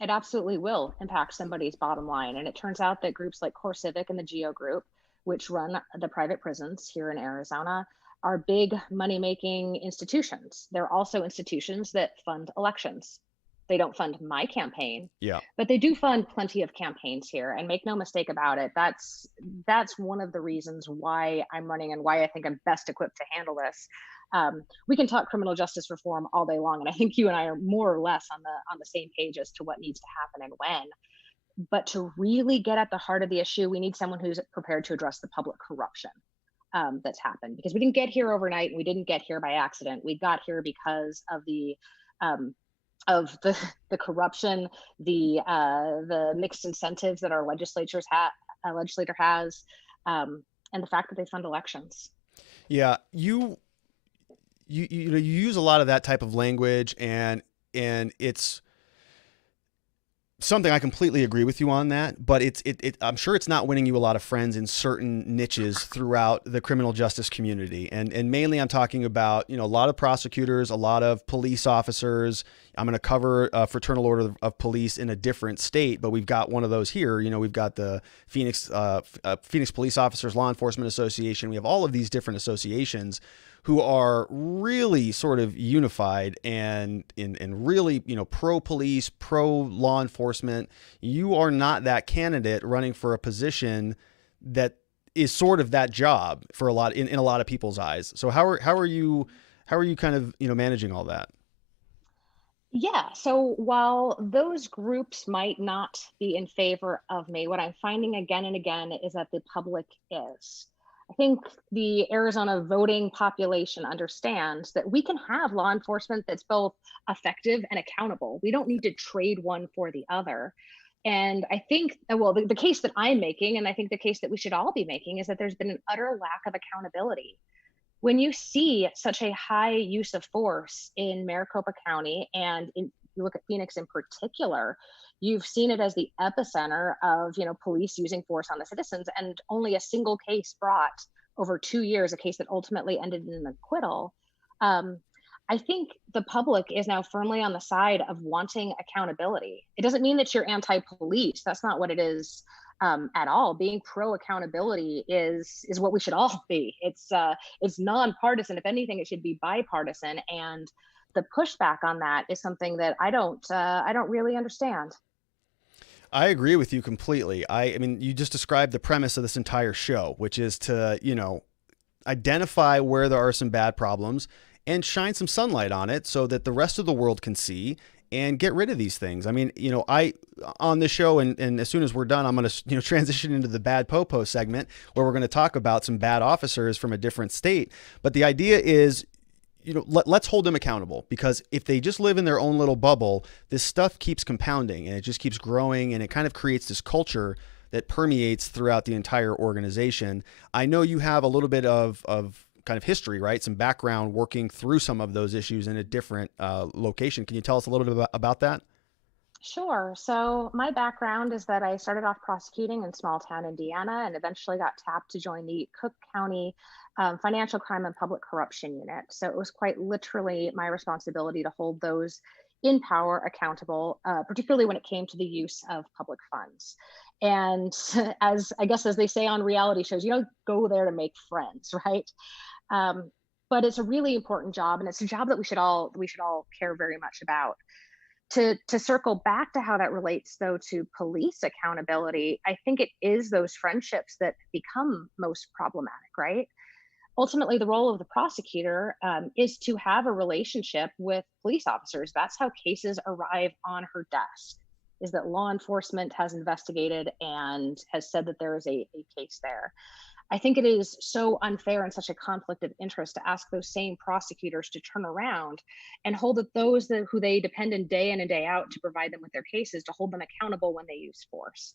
It absolutely will impact somebody's bottom line. And it turns out that groups like CoreCivic and the GEO Group, which run the private prisons here in Arizona, are big money-making institutions. They're also institutions that fund elections. They don't fund my campaign, but they do fund plenty of campaigns here. And make no mistake about it, that's one of the reasons why I'm running and why I think I'm best equipped to handle this. We can talk criminal justice reform all day long, and I think you and I are more or less on the same page as to what needs to happen and when. But to really get at the heart of the issue, we need someone who's prepared to address the public corruption that's happened, because we didn't get here overnight and we didn't get here by accident. We got here because of the corruption, the mixed incentives that our legislator has, and the fact that they fund elections. Yeah, you use a lot of that type of language, and it's something I completely agree with you on that, but I'm sure it's not winning you a lot of friends in certain niches throughout the criminal justice community. And mainly I'm talking about, a lot of prosecutors, a lot of police officers. I'm going to cover Fraternal Order of Police in a different state, but we've got one of those here. We've got the Phoenix Police Officers Law Enforcement Association. We have all of these different associations who are really sort of unified and really, pro-police, pro-law enforcement. You are not that candidate running for a position that is sort of that job for a lot in a lot of people's eyes. So how are you kind of, managing all that? Yeah, so while those groups might not be in favor of me, what I'm finding again and again is that the public is. I think the Arizona voting population understands that we can have law enforcement that's both effective and accountable. We don't need to trade one for the other. And I think, well, the case that I'm making, and I think the case that we should all be making, is that there's been an utter lack of accountability. When you see such a high use of force in Maricopa County, and you look at Phoenix in particular, you've seen it as the epicenter of police using force on the citizens, and only a single case brought over 2 years, a case that ultimately ended in an acquittal. I think the public is now firmly on the side of wanting accountability. It doesn't mean that you're anti-police. That's not what it is at all. Being pro accountability is what we should all be. It's nonpartisan. If anything, it should be bipartisan. And the pushback on that is something that I don't really understand. I agree with you completely. I mean, you just described the premise of this entire show, which is to, identify where there are some bad problems and shine some sunlight on it so that the rest of the world can see and get rid of these things. I mean, I on this show, and as soon as we're done, I'm going to transition into the bad Popo segment where we're going to talk about some bad officers from a different state. But the idea is, let's hold them accountable, because if they just live in their own little bubble, this stuff keeps compounding and it just keeps growing, and it kind of creates this culture that permeates throughout the entire organization. I know you have a little bit of kind of history, right? Some background working through some of those issues in a different location. Can you tell us a little bit about that? Sure. So my background is that I started off prosecuting in small town Indiana and eventually got tapped to join the Cook County Financial Crime and Public Corruption Unit. So it was quite literally my responsibility to hold those in power accountable, particularly when it came to the use of public funds. And as they say on reality shows, you don't go there to make friends, right? Um, but it's a really important job, and it's a job that we should all care very much about. To circle back to how that relates though to police accountability, I think it is those friendships that become most problematic, right? Ultimately, the role of the prosecutor is to have a relationship with police officers. That's how cases arrive on her desk, is that law enforcement has investigated and has said that there is a case there. I think it is so unfair and such a conflict of interest to ask those same prosecutors to turn around and hold up who they depend on day in and day out to provide them with their cases, to hold them accountable when they use force.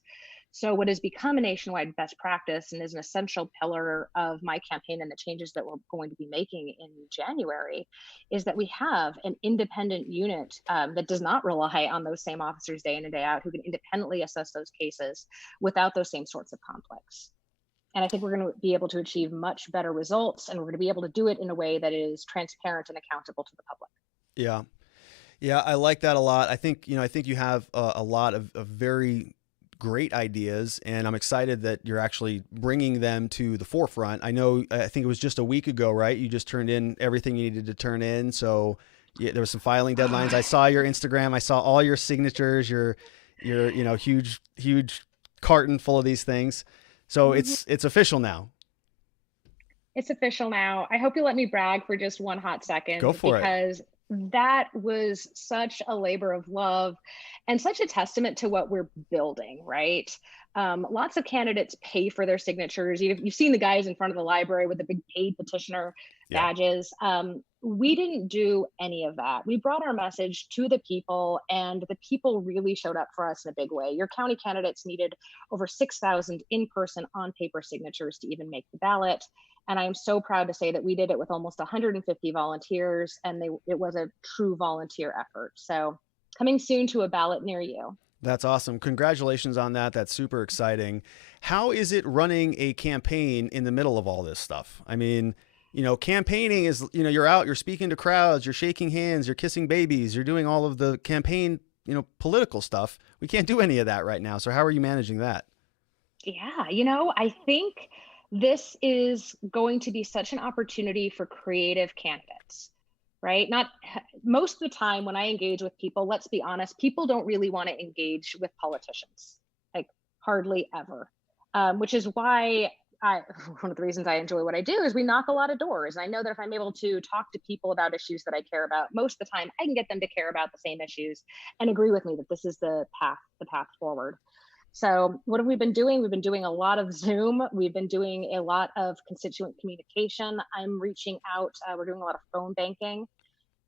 So, what has become a nationwide best practice and is an essential pillar of my campaign and the changes that we're going to be making in January is that we have an independent unit that does not rely on those same officers day in and day out, who can independently assess those cases without those same sorts of conflicts. And I think we're going to be able to achieve much better results, and we're going to be able to do it in a way that is transparent and accountable to the public. Yeah. Yeah. I like that a lot. I think you have a lot of very great ideas, and I'm excited that you're actually bringing them to the forefront. I think it was just a week ago, right? You just turned in everything you needed to turn in. So yeah, there was some filing deadlines. I saw your Instagram. I saw all your signatures, your huge carton full of these things. So it's official now. It's official now. I hope you let me brag for just one hot Go second, for it. because that was such a labor of love and such a testament to what we're building, right? Lots of candidates pay for their signatures. You've seen the guys in front of the library with the big paid petitioner Yeah. badges. We didn't do any of that. We brought our message to the people, and the people really showed up for us in a big way. Your county candidates needed over 6,000 in-person on-paper signatures to even make the ballot. And I am so proud to say that we did it with almost 150 volunteers, and it was a true volunteer effort. So coming soon to a ballot near you. That's awesome. Congratulations on that. That's super exciting. How is it running a campaign in the middle of all this stuff? I mean, campaigning is, you're out, you're speaking to crowds, you're shaking hands, you're kissing babies, you're doing all of the campaign, political stuff. We can't do any of that right now. So how are you managing that? Yeah, I think this is going to be such an opportunity for creative candidates, right? Not most of the time when I engage with people, let's be honest, people don't really want to engage with politicians, like hardly ever, which is why one of the reasons I enjoy what I do is we knock a lot of doors. And I know that if I'm able to talk to people about issues that I care about, most of the time I can get them to care about the same issues and agree with me that this is the path forward. So what have we been doing? We've been doing a lot of Zoom. We've been doing a lot of constituent communication. I'm reaching out. We're doing a lot of phone banking.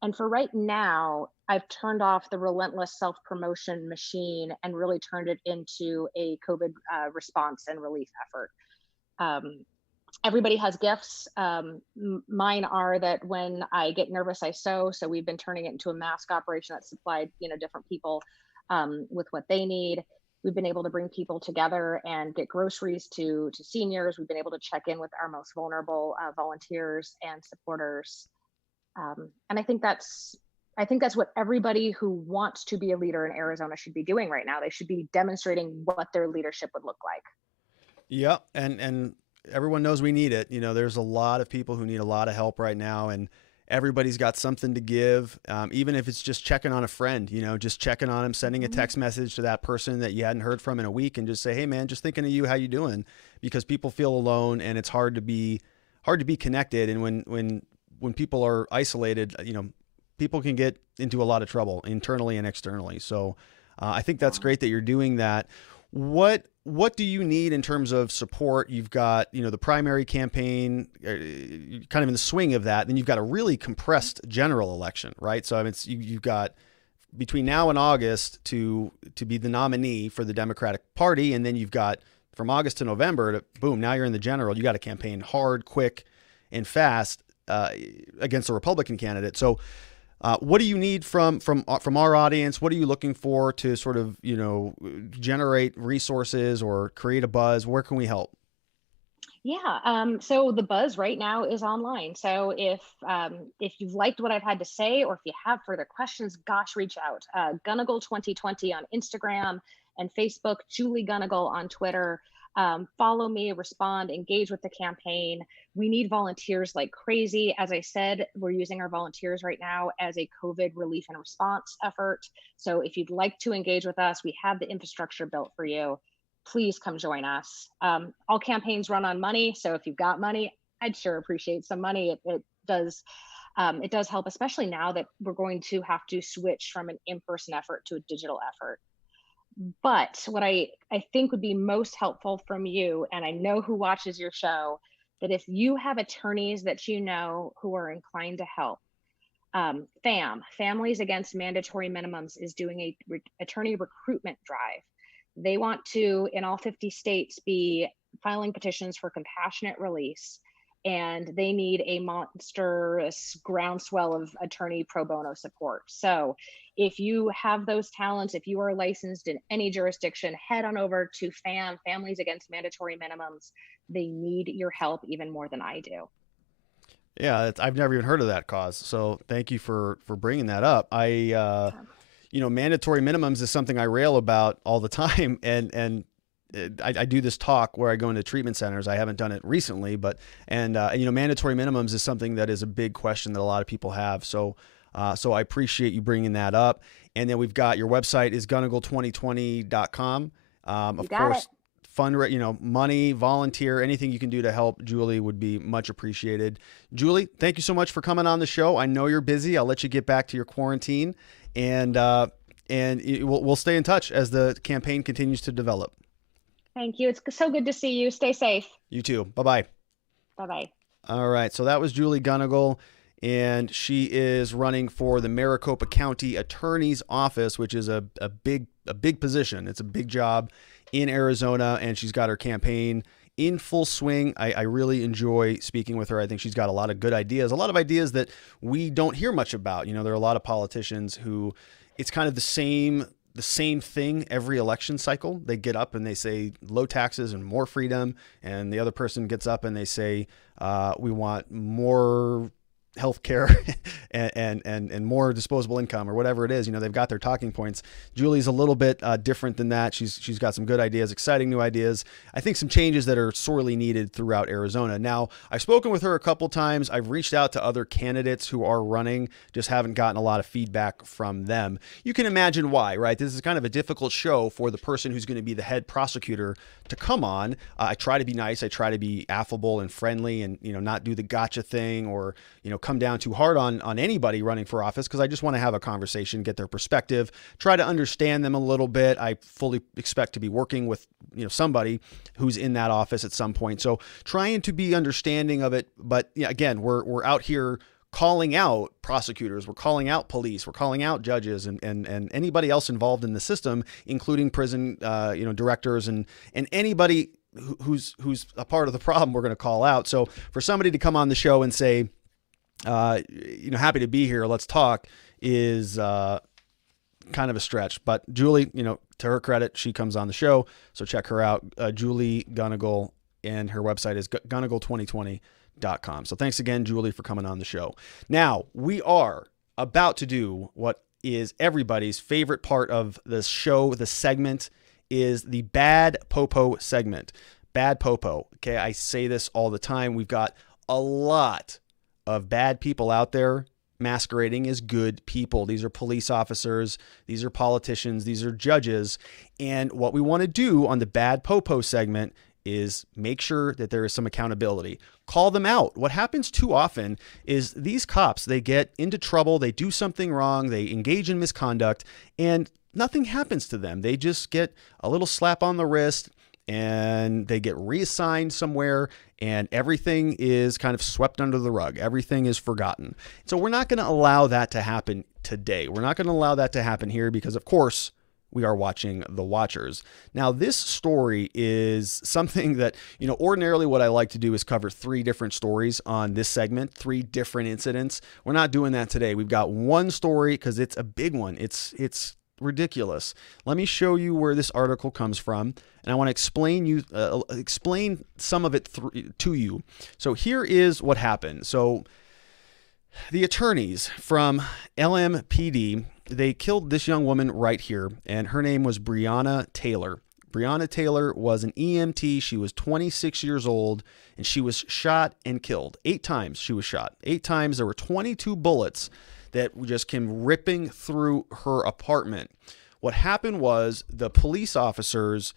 And for right now, I've turned off the relentless self-promotion machine and really turned it into a COVID response and relief effort. Everybody has gifts. Mine are that when I get nervous, I sew. So we've been turning it into a mask operation that supplied, different people with what they need. We've been able to bring people together and get groceries to seniors. We've been able to check in with our most vulnerable volunteers and supporters. And I think that's what everybody who wants to be a leader in Arizona should be doing right now. They should be demonstrating what their leadership would look like. Yeah, and everyone knows we need it. There's a lot of people who need a lot of help right now, and everybody's got something to give. Even if it's just checking on a friend, just checking on them, sending a text message to that person that you hadn't heard from in a week, and just say, "Hey, man, just thinking of you. How you doing?" Because people feel alone, and it's hard to be connected. And when people are isolated, people can get into a lot of trouble internally and externally. So I think that's great that you're doing that. What do you need in terms of support? You've got, the primary campaign kind of in the swing of that. Then you've got a really compressed general election, right? So I mean, you've got between now and August to be the nominee for the Democratic Party. And then you've got from August to November to boom, now you're in the general. You got to campaign hard, quick, and fast against a Republican candidate. So what do you need from our audience? What are you looking for to sort of, generate resources or create a buzz? Where can we help? Yeah. So the buzz right now is online. So if you've liked what I've had to say, or if you have further questions, gosh, reach out. Gunnigle 2020 on Instagram and Facebook, Julie Gunnigle on Twitter. Follow me, respond, engage with the campaign. We need volunteers like crazy. As I said, we're using our volunteers right now as a COVID relief and response effort. So if you'd like to engage with us, we have the infrastructure built for you. Please come join us. All campaigns run on money. So if you've got money, I'd sure appreciate some money. It does help, especially now that we're going to have to switch from an in-person effort to a digital effort. But what I think would be most helpful from you, and I know who watches your show, that if you have attorneys that you know who are inclined to help, Families Against Mandatory Minimums is doing a attorney recruitment drive. They want to, in all 50 states, be filing petitions for compassionate release, and they need a monstrous groundswell of attorney pro bono support. So if you have those talents, if you are licensed in any jurisdiction, head on over to Families Against Mandatory Minimums. They need your help even more than I do. Yeah, I've never even heard of that cause. So thank you for bringing that up. Mandatory minimums is something I rail about all the time. And I do this talk where I go into treatment centers. I haven't done it recently, but mandatory minimums is something that is a big question that a lot of people have. So I appreciate you bringing that up. And then we've got your website is gunnigle2020.com. Of course, money, volunteer, anything you can do to help Julie would be much appreciated. Julie, thank you so much for coming on the show. I know you're busy. I'll let you get back to your quarantine, and we'll stay in touch as the campaign continues to develop. Thank you. It's so good to see you. Stay safe. You too. Bye-bye. Bye-bye. All right. So that was Julie Gunnigle, and she is running for the Maricopa County Attorney's Office, which is a big position. It's a big job in Arizona, and she's got her campaign in full swing. I really enjoy speaking with her. I think she's got a lot of good ideas, a lot of ideas that we don't hear much about. There are a lot of politicians who it's kind of the same thing every election cycle. They get up and they say low taxes and more freedom, and the other person gets up and they say we want more healthcare and more disposable income or whatever it is. They've got their talking points. Julie's a little bit different than that. She's got some good ideas, exciting new ideas. I think some changes that are sorely needed throughout Arizona. Now, I've spoken with her a couple times. I've reached out to other candidates who are running, just haven't gotten a lot of feedback from them. You can imagine why, right? This is kind of a difficult show for the person who's going to be the head prosecutor to come on. I try to be nice. I try to be affable and friendly and, not do the gotcha thing or, come down too hard on anybody running for office, because I just want to have a conversation, get their perspective, try to understand them a little bit. I fully expect to be working with somebody who's in that office at some point, so trying to be understanding of it. But again, we're out here calling out prosecutors, we're calling out police, we're calling out judges and anybody else involved in the system, including prison directors and anybody who's a part of the problem we're going to call out. So for somebody to come on the show and say, happy to be here, let's talk, is kind of a stretch. But Julie, to her credit, she comes on the show, so check her out. Julie Gunnigle, and her website is gunnigle2020.com. justicereform.com. So thanks again, Julie, for coming on the show. Now, we are about to do what is everybody's favorite part of the show. The segment is the Bad Popo segment. Bad Popo. Okay, I say this all the time. We've got a lot of bad people out there masquerading as good people. These are police officers, these are politicians, these are judges. And what we want to do on the Bad Popo segment is make sure that there is some accountability. Call them out. What happens too often is these cops, they get into trouble, they do something wrong, they engage in misconduct, and nothing happens to them. They just get a little slap on the wrist and they get reassigned somewhere, and everything is kind of swept under the rug. Everything is forgotten. So we're not going to allow that to happen today. We're not going to allow that to happen here because, of course, we are watching The Watchers. Now, this story is something that, ordinarily what I like to do is cover 3 different stories on this segment, 3 different incidents. We're not doing that today. We've got one story because it's a big one. It's ridiculous. Let me show you where this article comes from, and I want to explain some of it to you. So here is what happened. So the attorneys from LMPD, they killed this young woman right here, and her name was Breonna Taylor. Breonna Taylor was an EMT. She was 26 years old, and she was shot and killed. 8 times she was shot. 8 times. There were 22 bullets that just came ripping through her apartment. What happened was the police officers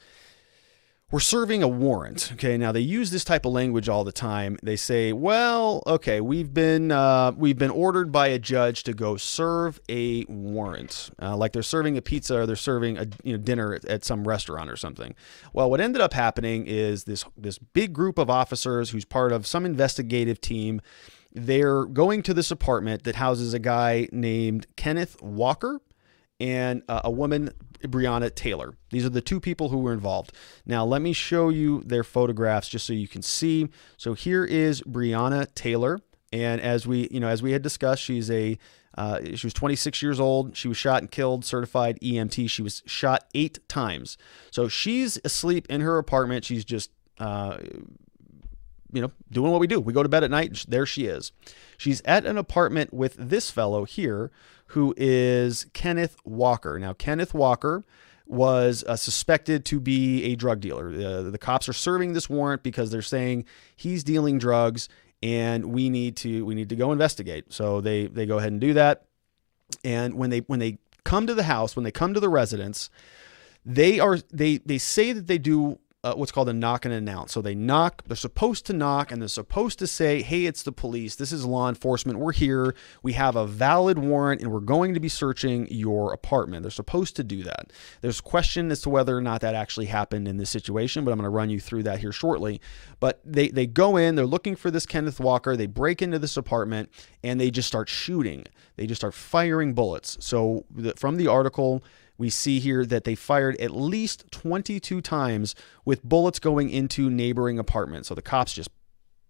were serving a warrant. Okay, now they use this type of language all the time. They say, well, okay, we've been ordered by a judge to go serve a warrant, like they're serving a pizza or they're serving a dinner at some restaurant or something. Well, what ended up happening is this big group of officers who's part of some investigative team. They're going to this apartment that houses a guy named Kenneth Walker and a woman, Breonna Taylor. These are the 2 people who were involved. Now, let me show you their photographs just so you can see. So here is Breonna Taylor. And as we had discussed, she was 26 years old. She was shot and killed, certified EMT. She was shot 8 times. So she's asleep in her apartment. She's just, doing what we do. We go to bed at night. There she is. She's at an apartment with this fellow here, who is Kenneth Walker. Now, Kenneth Walker was suspected to be a drug dealer. The cops are serving this warrant because they're saying he's dealing drugs, and we need to go investigate. So they go ahead and do that. And when they come to the house, when they come to the residence, they say that they do what's called a knock and announce. So they knock, they're supposed to knock, and they're supposed to say, hey, it's the police. This is law enforcement. We're here. We have a valid warrant, and we're going to be searching your apartment. They're supposed to do that. There's a question as to whether or not that actually happened in this situation, but I'm going to run you through that here shortly. But they go in, they're looking for this Kenneth Walker. They break into this apartment, and they just start shooting. They just start firing bullets. So from the article, we see here that they fired at least 22 times with bullets going into neighboring apartments. So the cops just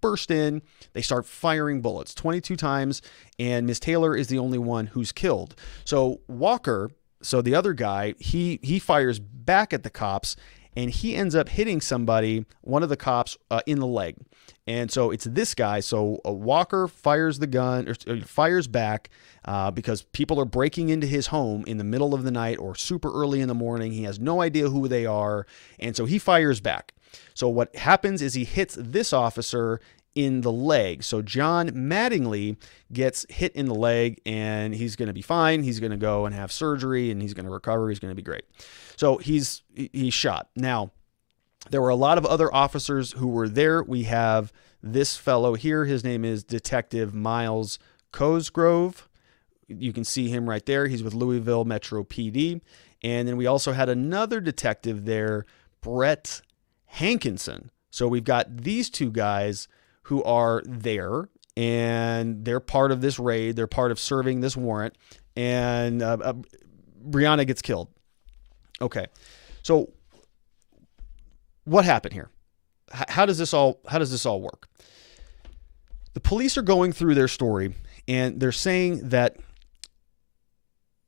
burst in. They start firing bullets 22 times, and Miss Taylor is the only one who's killed. So Walker, the other guy, he fires back at the cops, and he ends up hitting somebody, one of the cops, in the leg. And so it's this guy. So Walker fires the gun, or fires back, because people are breaking into his home in the middle of the night or super early in the morning. He has no idea who they are. And so he fires back. So what happens is he hits this officer in the leg. So John Mattingly gets hit in the leg, and he's going to be fine. He's going to go and have surgery, and he's going to recover. He's going to be great. So he's shot. Now, there were a lot of other officers who were there. We have this fellow here. His name is Detective Miles Cosgrove. You can see him right there. He's with Louisville Metro PD. And then we also had another detective there, Brett Hankinson. So we've got these 2 guys who are there, and they're part of this raid. They're part of serving this warrant, and Breonna gets killed. Okay. So what happened here? How does this all work? The police are going through their story, and they're saying that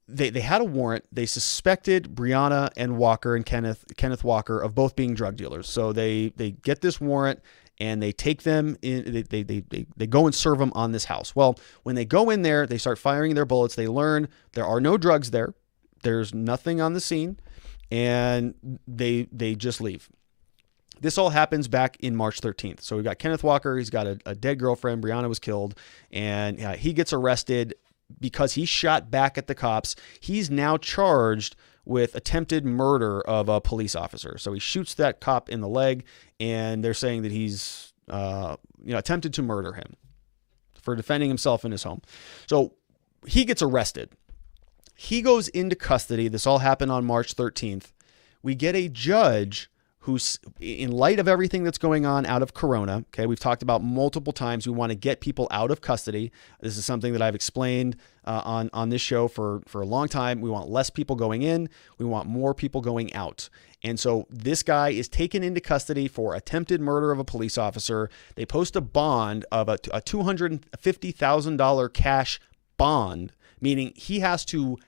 they had a warrant. They suspected Breonna and Walker and Kenneth Walker of both being drug dealers. So they get this warrant, and they take them in. They go and serve them on this house. Well, when they go in there, they start firing their bullets. They learn there are no drugs there. There's nothing on the scene, and they just leave. This all happens back in March 13th. So we've got Kenneth Walker. He's got a dead girlfriend. Brianna was killed, and he gets arrested because he shot back at the cops. He's now charged with attempted murder of a police officer. So he shoots that cop in the leg, and they're saying that he's attempted to murder him for defending himself in his home. So he gets arrested. He goes into custody. This all happened on March 13th. We get a judge who's, in light of everything that's going on out of Corona, okay, we've talked about multiple times, we want to get people out of custody. This is something that I've explained on this show for a long time. We want less people going in. We want more people going out. And so this guy is taken into custody for attempted murder of a police officer. They post a bond of a $250,000 cash bond, meaning he has to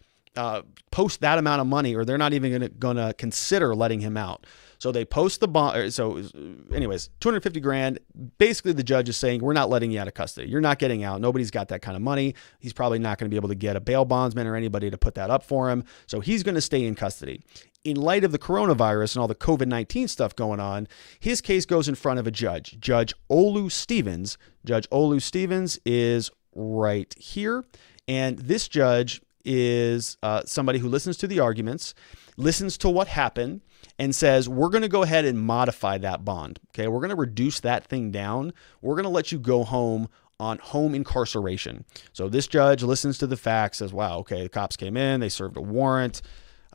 post that amount of money or they're not even going to consider letting him out. So they post the bond. So anyways, 250 grand. Basically, the judge is saying, we're not letting you out of custody. You're not getting out. Nobody's got that kind of money. He's probably not going to be able to get a bail bondsman or anybody to put that up for him. So he's going to stay in custody. In light of the coronavirus and all the COVID-19 stuff going on, his case goes in front of a judge, Judge Olu Stevens. Judge Olu Stevens is right here. And this judge is somebody who listens to the arguments, listens to what happened, and says, we're going to go ahead and modify that bond. Okay, we're going to reduce that thing down. We're going to let you go home on home incarceration. So this judge listens to the facts, says, wow, okay, the cops came in, they served a warrant,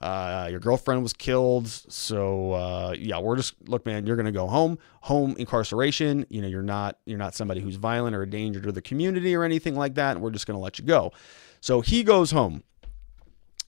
your girlfriend was killed. So we're just, look, man, you're going to go home incarceration. You're not somebody who's violent or a danger to the community or anything like that. And we're just going to let you go. So he goes home.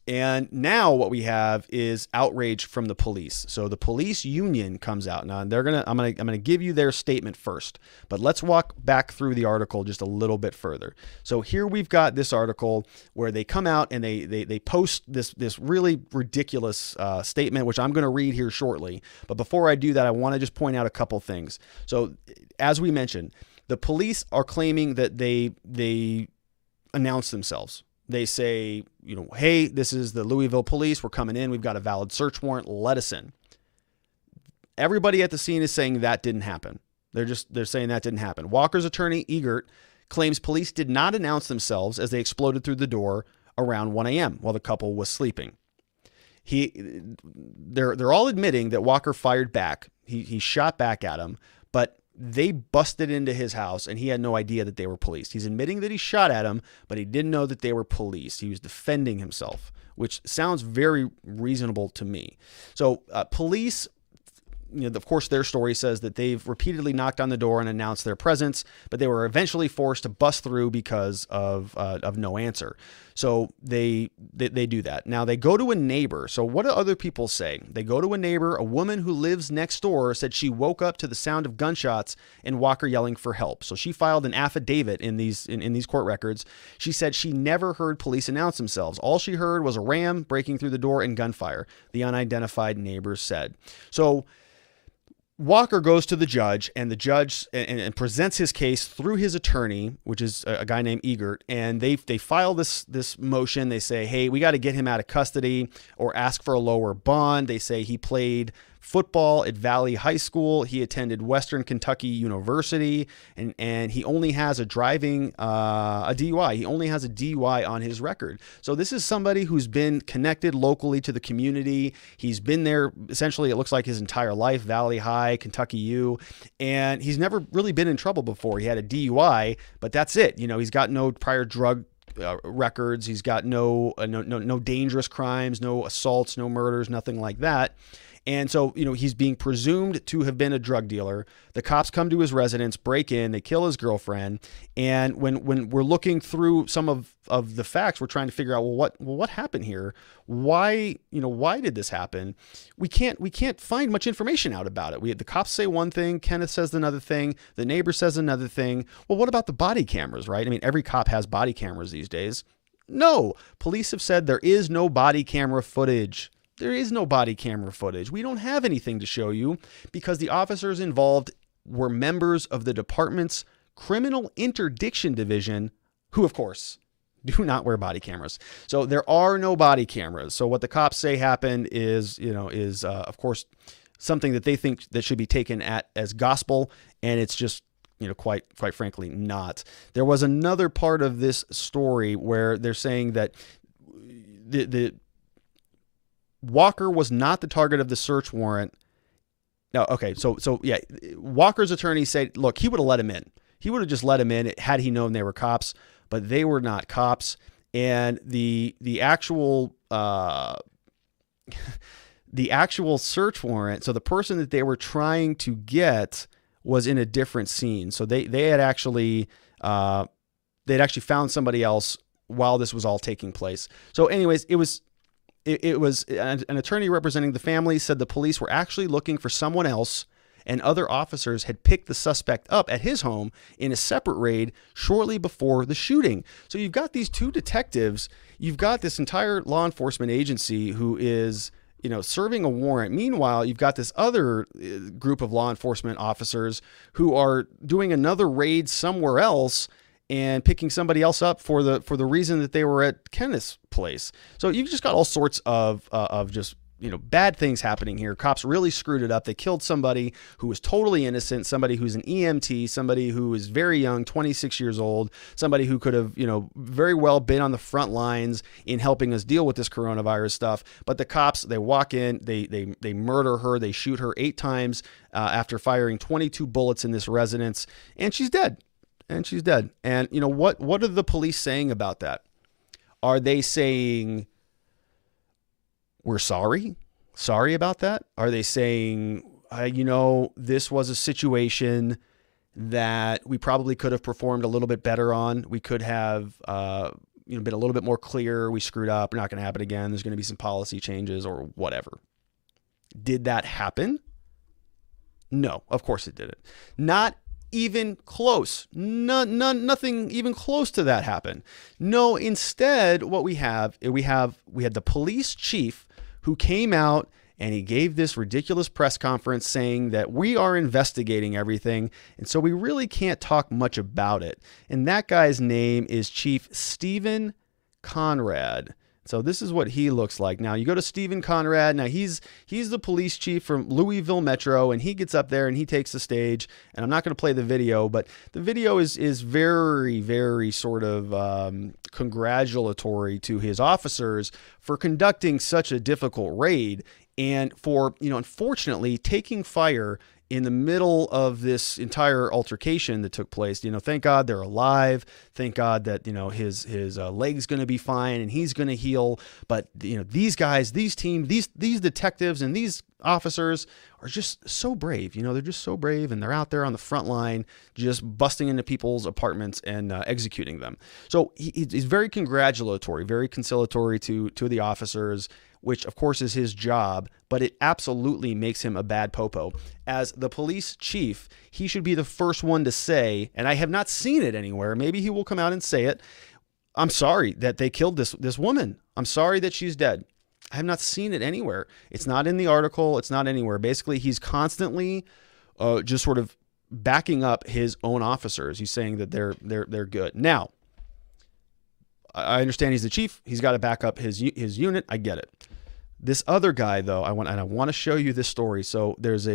And now what we have is outrage from the police. So the police union comes out. Now I'm gonna give you their statement first, but let's walk back through the article just a little bit further. So here we've got this article where they come out and they post this really ridiculous statement, which I'm gonna read here shortly. But before I do that, I want to just point out a couple things. So as we mentioned, the police are claiming that they announce themselves. They say, hey, this is the Louisville police. We're coming in. We've got a valid search warrant. Let us in. Everybody at the scene is saying that didn't happen. They're saying that didn't happen. Walker's attorney, Egert, claims police did not announce themselves as they exploded through the door around 1 a.m. while the couple was sleeping. They're all admitting that Walker fired back. He shot back at him, but they busted into his house and he had no idea that they were police. He's admitting that he shot at him, but he didn't know that they were police. He was defending himself, which sounds very reasonable to me. So police, of course, their story says that they've repeatedly knocked on the door and announced their presence, but they were eventually forced to bust through because of no answer. So they do that. Now they go to a neighbor. So what do other people say? They go to a neighbor. A woman who lives next door said she woke up to the sound of gunshots and Walker yelling for help. So she filed an affidavit in these court records. She said she never heard police announce themselves. All she heard was a ram breaking through the door and gunfire, the unidentified neighbors said. So Walker goes to the judge, and the judge and presents his case through his attorney, which is a guy named Egert, and they file this motion. They say, hey, we got to get him out of custody or ask for a lower bond. They say he played football at Valley High School. He attended Western Kentucky University, and he only has a DUI. He only has a DUI on his record. So this is somebody who's been connected locally to the community. He's been there essentially, it looks like his entire life, Valley High, Kentucky U, and he's never really been in trouble before. He had a DUI, but that's it. He's got no prior drug records. He's got no dangerous crimes, no assaults, no murders, nothing like that. And so, he's being presumed to have been a drug dealer. The cops come to his residence, break in, they kill his girlfriend. And when we're looking through some of the facts, we're trying to figure out, what happened here? Why did this happen? We can't find much information out about it. The cops say one thing, Kenneth says another thing, the neighbor says another thing. Well, what about the body cameras, right? I mean, every cop has body cameras these days. No, police have said there is no body camera footage. There is no body camera footage. We don't have anything to show you because the officers involved were members of the department's criminal interdiction division, who, of course, do not wear body cameras. So there are no body cameras. So what the cops say happened is, of course, something that they think that should be taken as gospel, and it's just, quite frankly, not. There was another part of this story where they're saying that the Walker was not the target of the search warrant. No, okay, so yeah, Walker's attorney said, look, he would have let him in. He would have just let him in had he known they were cops, but they were not cops. And the actual the actual search warrant, so the person that they were trying to get was in a different scene. So they had actually they'd actually found somebody else while this was all taking place. So anyways, it was an attorney representing the family said the police were actually looking for someone else, and other officers had picked the suspect up at his home in a separate raid shortly before the shooting. So you've got these two detectives, you've got this entire law enforcement agency who is, serving a warrant. Meanwhile, you've got this other group of law enforcement officers who are doing another raid somewhere else and picking somebody else up for the reason that they were at Kenneth's place. So you've just got all sorts of just bad things happening here. Cops really screwed it up. They killed somebody who was totally innocent, somebody who's an EMT, somebody who is very young, 26 years old, somebody who could have, very well been on the front lines in helping us deal with this coronavirus stuff. But the cops, they walk in, they murder her, they shoot her 8 times after firing 22 bullets in this residence, and she's dead. And what are the police saying about that? Are they saying, we're sorry about that? Are they saying, this was a situation that we probably could have performed a little bit better on? We could have, been a little bit more clear. We screwed up. We're not going to happen again. There's going to be some policy changes or whatever. Did that happen? No, of course it didn't. Not even close. Nothing even close to that happened. No, instead, what we had the police chief who came out and he gave this ridiculous press conference saying that we are investigating everything, and so we really can't talk much about it. And that guy's name is Chief Stephen Conrad. So this is what he looks like. Now you go to Stephen Conrad. Now he's the police chief from Louisville Metro, and he gets up there and he takes the stage. And I'm not going to play the video, but the video is very, very sort of congratulatory to his officers for conducting such a difficult raid and for, unfortunately taking fire in the middle of this entire altercation that took place. Thank God they're alive. Thank God that, his leg's going to be fine and he's going to heal. But, these guys, these detectives and these officers are just so brave. They're just so brave, and they're out there on the front line just busting into people's apartments and executing them. So he's very congratulatory, very conciliatory to the officers, which of course is his job, but it absolutely makes him a bad Popo. As the police chief, he should be the first one to say, and I have not seen it anywhere, maybe he will come out and say it, I'm sorry that they killed this woman. I'm sorry that she's dead. I have not seen it anywhere. It's not in the article. It's not anywhere. Basically, he's constantly just sort of backing up his own officers. He's saying that they're good. Now, I understand he's the chief. He's got to back up his unit. I get it. This other guy, though, I want to show you this story. So there's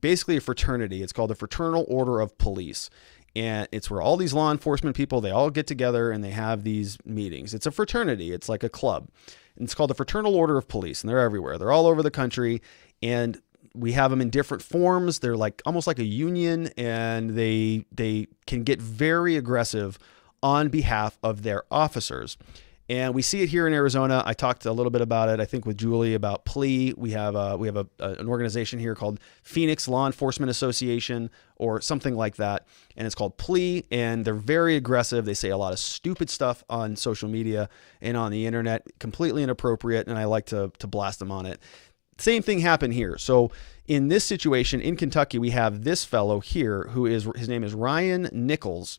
basically a fraternity. It's called the Fraternal Order of Police. And it's where all these law enforcement people, they all get together and they have these meetings. It's a fraternity. It's like a club. And it's called the Fraternal Order of Police. And they're everywhere. They're all over the country. And we have them in different forms. They're like almost like a union. And they can get very aggressive on behalf of their officers. And we see it here in Arizona. I talked a little bit about it, I think, with Julie about PLEA. We have an organization here called Phoenix Law Enforcement Association or something like that. And it's called PLEA, and they're very aggressive. They say a lot of stupid stuff on social media and on the internet, completely inappropriate, and I like to blast them on it. Same thing happened here. So in this situation in Kentucky, we have this fellow here his name is Ryan Nichols,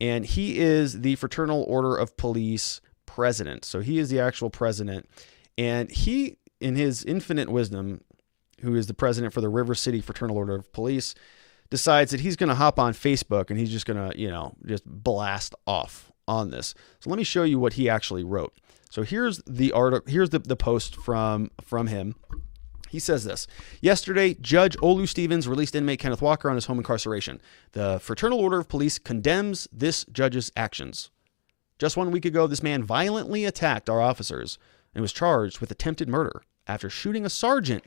and he is the Fraternal Order of Police president. So he is the actual president, and he, in his infinite wisdom, who is the president for the River City Fraternal Order of Police, decides that he's going to hop on Facebook and he's just going to, just blast off on this. So let me show you what he actually wrote. So here's the article. Here's the post from him. He says this: yesterday, Judge Olu Stevens released inmate Kenneth Walker on his home incarceration. The Fraternal Order of Police condemns this judge's actions. Just 1 week ago, this man violently attacked our officers and was charged with attempted murder after shooting a sergeant!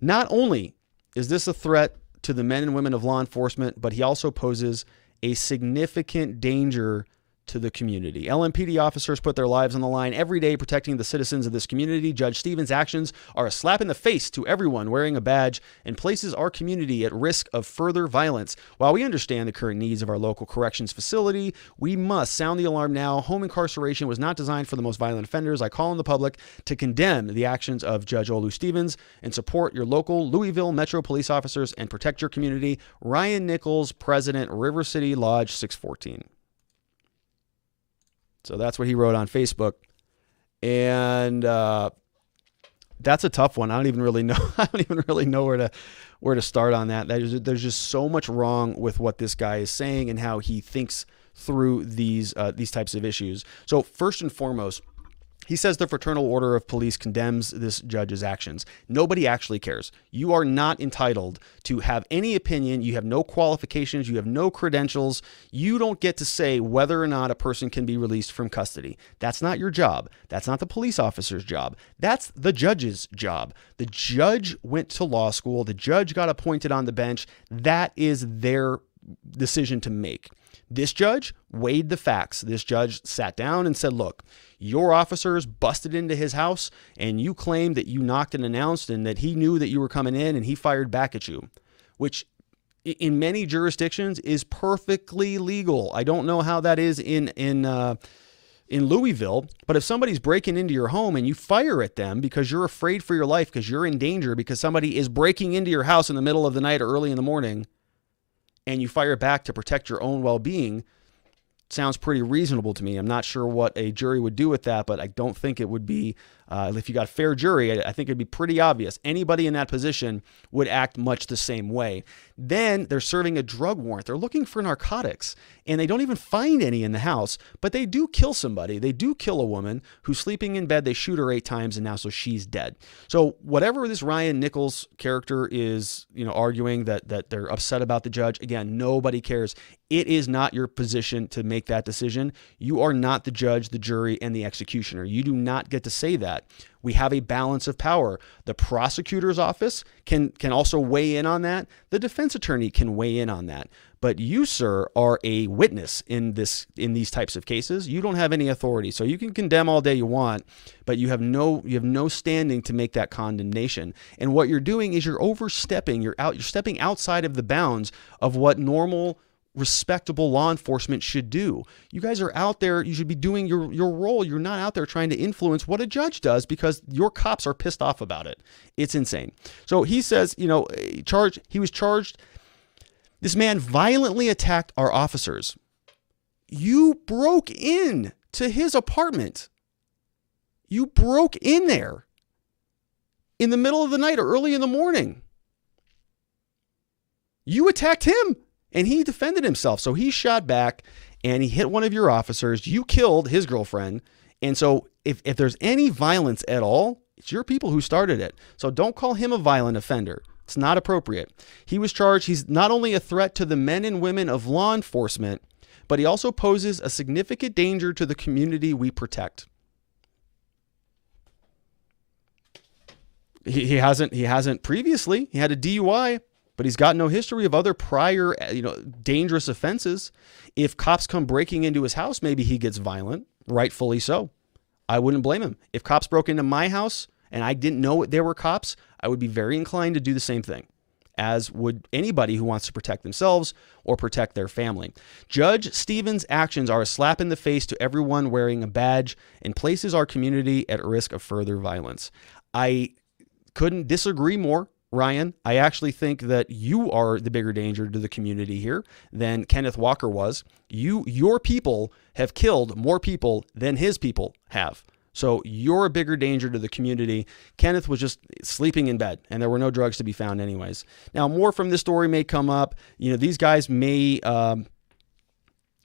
Not only is this a threat to the men and women of law enforcement, but he also poses a significant danger to the community. LMPD officers put their lives on the line every day protecting the citizens of this community. Judge Stevens' actions are a slap in the face to everyone wearing a badge and places our community at risk of further violence. While we understand the current needs of our local corrections facility, we must sound the alarm now. Home incarceration was not designed for the most violent offenders. I call on the public to condemn the actions of Judge Olu Stevens and support your local Louisville Metro police officers and protect your community. Ryan Nichols, President, River City Lodge 614. So that's what he wrote on Facebook. And that's a tough one. I don't even really know where to start on that. There's just so much wrong with what this guy is saying and how he thinks through these types of issues. So first and foremost, he says the Fraternal Order of Police condemns this judge's actions. Nobody actually cares. You are not entitled to have any opinion. You have no qualifications. You have no credentials. You don't get to say whether or not a person can be released from custody. That's not your job. That's not the police officer's job. That's the judge's job. The judge went to law school. The judge got appointed on the bench. That is their decision to make. This judge weighed the facts. This judge sat down and said, look, your officers busted into his house and you claimed that you knocked and announced and that he knew that you were coming in and he fired back at you, which in many jurisdictions is perfectly legal. I don't know how that is in Louisville, but if somebody's breaking into your home and you fire at them because you're afraid for your life, because you're in danger, because somebody is breaking into your house in the middle of the night or early in the morning, and you fire back to protect your own well-being, sounds pretty reasonable to me. I'm not sure what a jury would do with that, but I don't think it would be, if you got a fair jury, I think it'd be pretty obvious. Anybody in that position would act much the same way. Then they're serving a drug warrant. They're looking for narcotics, and they don't even find any in the house, but they do kill somebody. They do kill a woman who's sleeping in bed. They shoot her 8 times, and now so she's dead. So whatever this Ryan Nichols character is, arguing that they're upset about the judge, again, nobody cares. It is not your position to make that decision. You are not the judge, the jury, and the executioner. You do not get to say that. We have a balance of power. The prosecutor's office can also weigh in on that. The defense attorney can weigh in on that. But you, sir, are a witness in these types of cases. You don't have any authority. So you can condemn all day you want, but you have no standing to make that condemnation. And what you're doing is you're overstepping. You're stepping outside of the bounds of what normal, respectable law enforcement should do. You guys are out there. You should be doing your role. You're not out there trying to influence what a judge does because your cops are pissed off about it. It's insane. So he says, he was charged. This man violently attacked our officers. You broke in to his apartment. You broke in there in the middle of the night or early in the morning. You attacked him. And he defended himself. So he shot back and he hit one of your officers. You killed his girlfriend. And so if there's any violence at all, it's your people who started it. So don't call him a violent offender. It's not appropriate. He was charged. He's not only a threat to the men and women of law enforcement, but he also poses a significant danger to the community we protect. He hasn't previously. He had a DUI. But he's got no history of other prior, dangerous offenses. If cops come breaking into his house, maybe he gets violent, rightfully so. I wouldn't blame him. If cops broke into my house and I didn't know there were cops, I would be very inclined to do the same thing, as would anybody who wants to protect themselves or protect their family. Judge Stevens' actions are a slap in the face to everyone wearing a badge and places our community at risk of further violence. I couldn't disagree more. Ryan, I actually think that you are the bigger danger to the community here than Kenneth Walker was. Your people have killed more people than his people have. So you're a bigger danger to the community. Kenneth was just sleeping in bed, and there were no drugs to be found anyways. Now, more from this story may come up. These guys may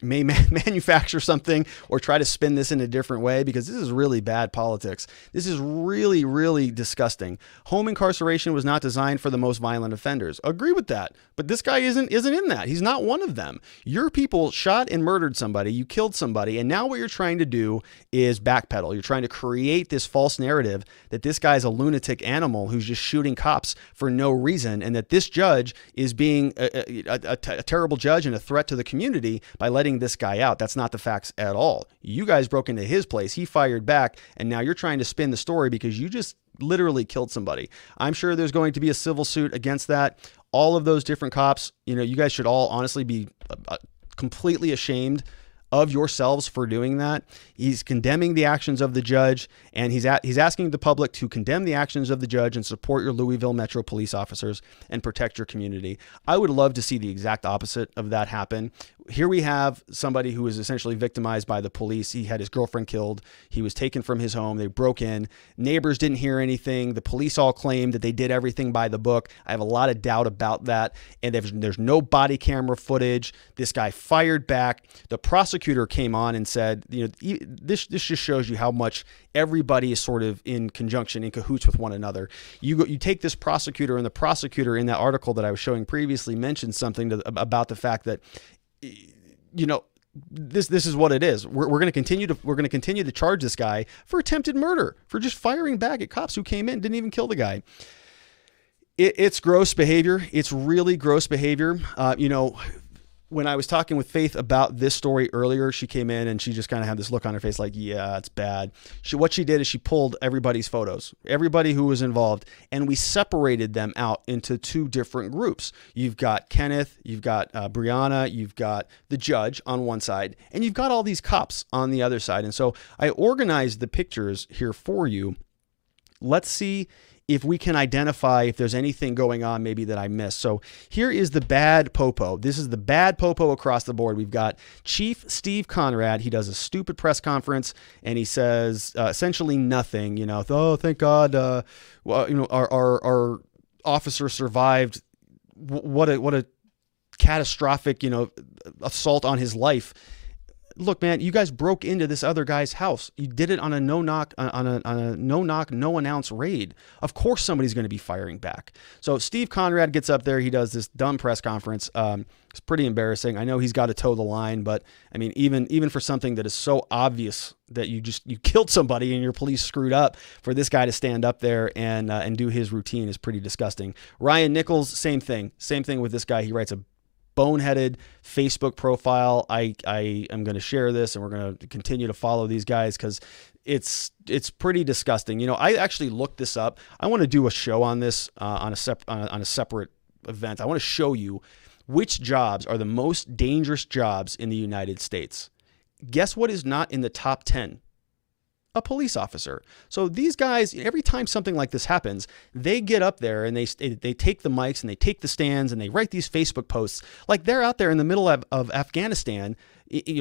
manufacture something or try to spin this in a different way, because this is really bad politics. This is really, really disgusting. Home incarceration was not designed for the most violent offenders. Agree with that. But this guy isn't in that. He's not one of them. Your people shot and murdered somebody. You killed somebody. And now what you're trying to do is backpedal. You're trying to create this false narrative that this guy's a lunatic animal who's just shooting cops for no reason, and that this judge is being a terrible judge and a threat to the community by letting this guy out. That's not the facts at all. You guys broke into his place. He fired back, and now you're trying to spin the story because you just literally killed somebody. I'm sure there's going to be a civil suit against that. All of those different cops, you guys should all honestly be completely ashamed of yourselves for doing that. He's condemning the actions of the judge, and he's asking the public to condemn the actions of the judge and support your Louisville Metro police officers and protect your community. I would love to see the exact opposite of that happen. Here we have somebody who was essentially victimized by the police. He had his girlfriend killed. He was taken from his home. They broke in. Neighbors didn't hear anything. The police all claimed that they did everything by the book. I have a lot of doubt about that. And there's no body camera footage. This guy fired back. The prosecutor came on and said, this just shows you how much everybody is sort of in conjunction, in cahoots with one another. You take this prosecutor, and the prosecutor in that article that I was showing previously mentioned something about the fact that, this is what it is. We're going to continue to charge this guy for attempted murder, for just firing back at cops who came in, didn't even kill the guy. It's gross behavior. It's really gross behavior. When I was talking with Faith about this story earlier, she came in and she just kind of had this look on her face like, yeah, it's bad. What she did is she pulled everybody's photos, everybody who was involved, and we separated them out into two different groups. You've got Kenneth, you've got Brianna, you've got the judge on one side, and you've got all these cops on the other side. And so I organized the pictures here for you. Let's see if we can identify if there's anything going on maybe that I missed. So here is the bad Popo. This is the bad Popo across the board. We've got Chief Steve Conrad. He does a stupid press conference, and he says essentially nothing. Oh, thank God, our officer survived. What a catastrophic, assault on his life. Look, man, you guys broke into this other guy's house. You did it on a no-knock, no-announce raid. Of course somebody's going to be firing back. So Steve Conrad gets up there. He does this dumb press conference. It's pretty embarrassing. I know he's got to toe the line, but I mean, even for something that is so obvious that you killed somebody and your police screwed up, for this guy to stand up there and do his routine is pretty disgusting. Ryan Nichols, same thing with this guy. He writes a boneheaded Facebook profile. I am going to share this, and we're going to continue to follow these guys because it's pretty disgusting. I actually looked this up. I want to do a show on this on a separate event. I want to show you which jobs are the most dangerous jobs in the United States. Guess what is not in the top 10? A police officer. So these guys, every time something like this happens, they get up there and they take the mics and they take the stands and they write these Facebook posts like they're out there in the middle of Afghanistan,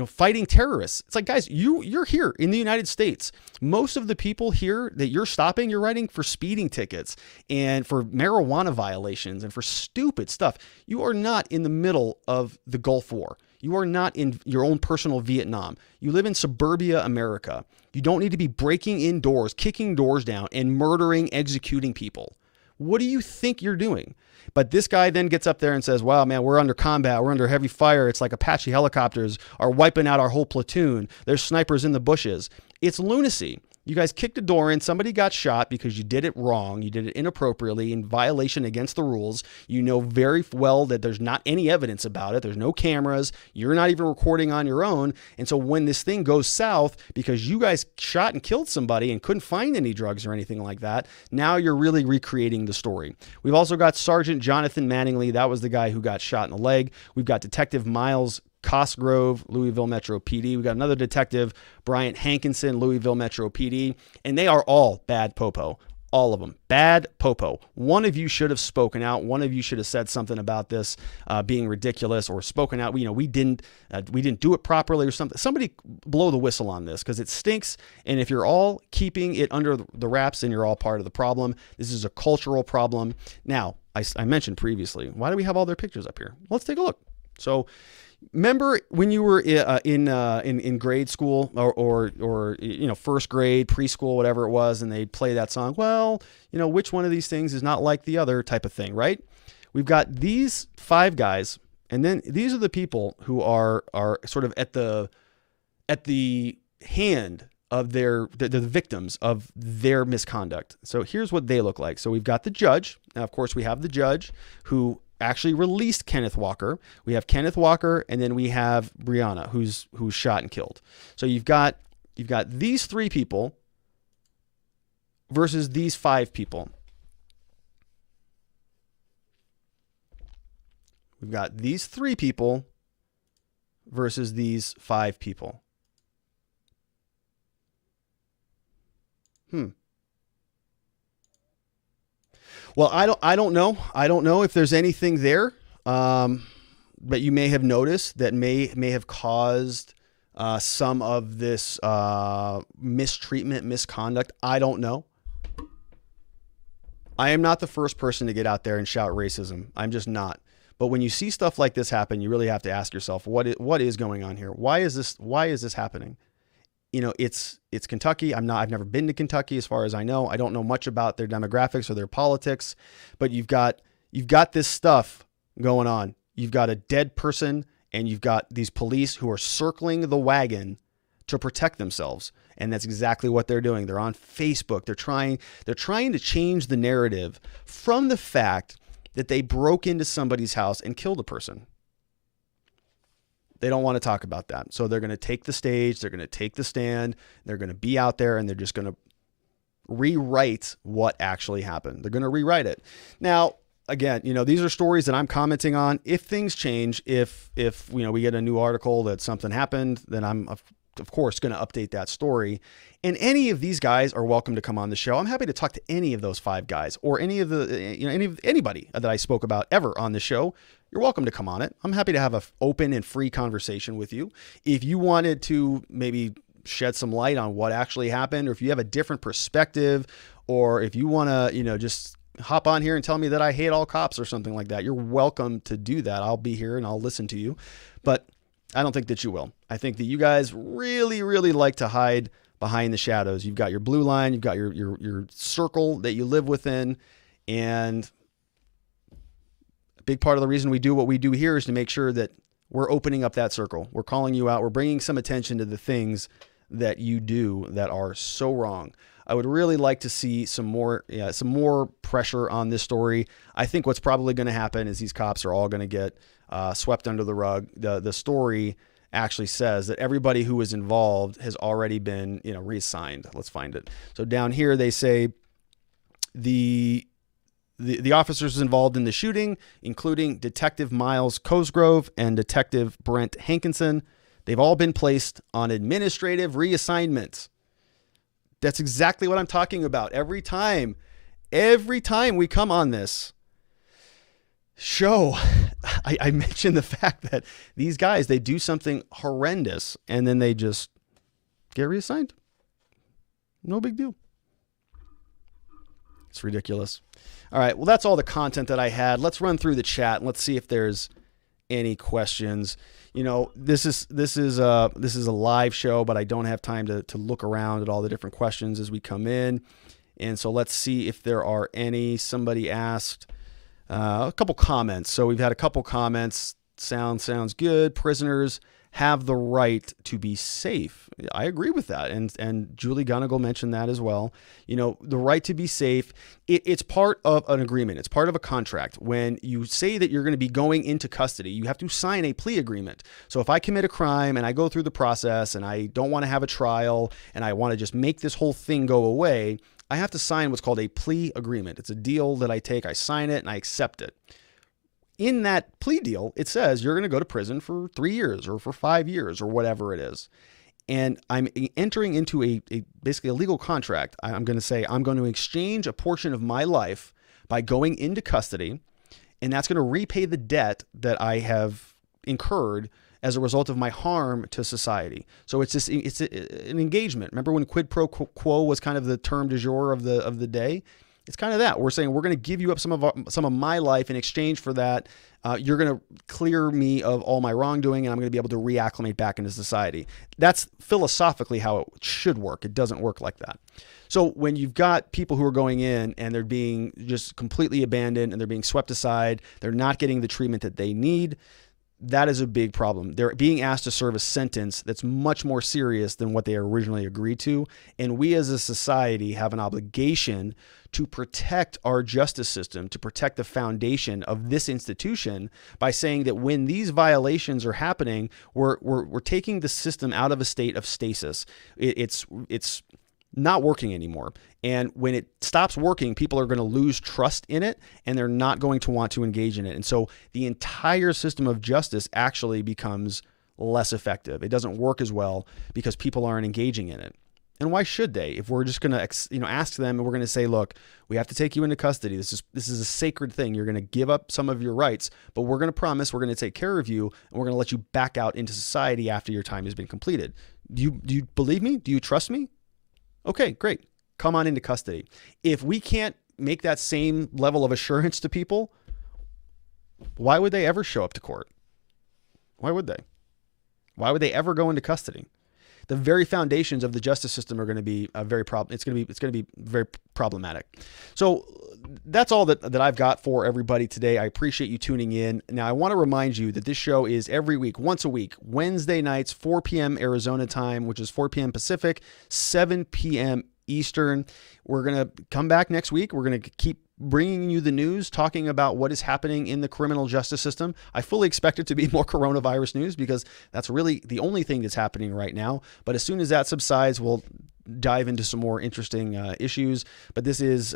fighting terrorists. It's like, guys, you're here in the United States. Most of the people here that you're stopping, you're writing for speeding tickets and for marijuana violations and for stupid stuff. You are not in the middle of the Gulf War. You are not in your own personal Vietnam. You live in suburbia America. You don't need to be breaking in doors, kicking doors down, and murdering, executing people. What do you think you're doing? But this guy then gets up there and says, wow, man, we're under combat. We're under heavy fire. It's like Apache helicopters are wiping out our whole platoon. There's snipers in the bushes. It's lunacy. You guys kicked a door in. Somebody got shot because you did it wrong. You did it inappropriately, in violation against the rules. You know very well that there's not any evidence about it. There's no cameras. You're not even recording on your own. And so when this thing goes south because you guys shot and killed somebody and couldn't find any drugs or anything like that, now you're really recreating the story. We've also got Sergeant Jonathan Manningly. That was the guy who got shot in the leg. We've got Detective Miles Cosgrove, Louisville Metro PD. We got another detective, Bryant Hankinson, Louisville Metro PD, and they are all bad Popo. All of them. Bad Popo. One of you should have spoken out. One of you should have said something about this being ridiculous, or spoken out. We didn't do it properly or something. Somebody blow the whistle on this, because it stinks. And if you're all keeping it under the wraps, then you're all part of the problem. This is a cultural problem. Now, I mentioned previously, why do we have all their pictures up here? Let's take a look. So, remember when you were in grade school or first grade, preschool, whatever it was, and they'd play that song, well, which one of these things is not like the other type of thing, right? We've got these 5 guys, and then these are the people who are sort of at the hand of the victims of their misconduct. So here's what they look like. So we've got the judge. Now, of course, we have the judge who actually released Kenneth Walker. We have Kenneth Walker, and then we have Brianna, who's shot and killed. So you've got these 3 people versus these 5 people. We've got these 3 people versus these 5 people. Well, I don't know. I don't know if there's anything there that you may have noticed that may have caused some of this mistreatment, misconduct. I don't know. I am not the first person to get out there and shout racism. I'm just not. But when you see stuff like this happen, you really have to ask yourself, what is going on here? Why is this happening? It's Kentucky. I've never been to Kentucky, as far as I know. I don't know much about their demographics or their politics, but you've got this stuff going on. You've got a dead person, and you've got these police who are circling the wagon to protect themselves. And that's exactly what they're doing. They're on Facebook. They're trying to change the narrative from the fact that they broke into somebody's house and killed a person. They don't want to talk about that. So they're going to take the stage. They're going to take the stand. They're going to be out there, and they're just going to rewrite what actually happened. They're going to rewrite it. Now, again, these are stories that I'm commenting on. If things change, if we get a new article that something happened, then I'm of course going to update that story. And any of these guys are welcome to come on the show. I'm happy to talk to any of those 5 guys, or any of anybody that I spoke about ever on the show. You're welcome to come on it. I'm happy to have an open and free conversation with you. If you wanted to maybe shed some light on what actually happened, or if you have a different perspective, or if you want to, just hop on here and tell me that I hate all cops or something like that, you're welcome to do that. I'll be here and I'll listen to you. But I don't think that you will. I think that you guys really, really like to hide behind the shadows. You've got your blue line, you've got your circle that you live within, and a big part of the reason we do what we do here is to make sure that we're opening up that circle. We're calling you out. We're bringing some attention to the things that you do that are so wrong. I would really like to see some more pressure on this story. I think what's probably going to happen is these cops are all going to get swept under the rug. The story actually says that everybody who was involved has already been, reassigned. Let's find it. So down here they say the officers involved in the shooting, including Detective Miles Cosgrove and Detective Brent Hankinson, they've all been placed on administrative reassignments. That's exactly what I'm talking about. Every time we come on this show, I mention the fact that these guys, they do something horrendous and then they just get reassigned. No big deal. It's ridiculous. All right. Well, that's all the content that I had. Let's run through the chat and let's see if there's any questions. This is a live show, but I don't have time to look around at all the different questions as we come in. And so let's see if there are any. Somebody asked a couple comments. So we've had a couple comments. Sounds good. Prisoners have the right to be safe. I agree with that. And Julie Gunnigle mentioned that as well. The right to be safe, it's part of an agreement. It's part of a contract. When you say that you're going to be going into custody, you have to sign a plea agreement. So if I commit a crime and I go through the process and I don't want to have a trial and I want to just make this whole thing go away, I have to sign what's called a plea agreement. It's a deal that I take, I sign it, and I accept it. In that plea deal, it says you're going to go to prison for 3 years or for 5 years or whatever it is. and I'm entering into basically a legal contract. I'm going to say I'm going to exchange a portion of my life by going into custody, and that's going to repay the debt that I have incurred as a result of my harm to society. So it's an engagement. Remember when quid pro quo was kind of the term du jour of the day? It's kind of that. We're saying we're going to give you up some of my life in exchange for that. You're going to clear me of all my wrongdoing, and I'm going to be able to reacclimate back into society. That's philosophically how it should work. It doesn't work like that. So when you've got people who are going in and they're being just completely abandoned and they're being swept aside, they're not getting the treatment that they need, that is a big problem. They're being asked to serve a sentence that's much more serious than what they originally agreed to. And we as a society have an obligation to protect our justice system, to protect the foundation of this institution by saying that when these violations are happening, we're taking the system out of a state of stasis. It's not working anymore. And when it stops working, people are going to lose trust in it, and they're not going to want to engage in it. And so the entire system of justice actually becomes less effective. It doesn't work as well because people aren't engaging in it. And why should they? If we're just going to, ask them, and we're going to say, look, we have to take you into custody. This is a sacred thing. You're going to give up some of your rights, but we're going to promise we're going to take care of you, and we're going to let you back out into society after your time has been completed. Do you believe me? Do you trust me? Okay, great. Come on into custody. If we can't make that same level of assurance to people, why would they ever show up to court? Why would they? Why would they ever go into custody? The very foundations of the justice system are going to be it's going to be very problematic. So that's all that I've got for everybody today. I appreciate you tuning in. Now, I want to remind you that this show is every week, once a week, Wednesday nights, 4 p.m. Arizona time, which is 4 p.m. Pacific, 7 p.m. Eastern. We're going to come back next week. We're going to keep bringing you the news, talking about what is happening in the criminal justice system. I fully expect it to be more coronavirus news because that's really the only thing that's happening right now. But as soon as that subsides, we'll dive into some more interesting issues. But this is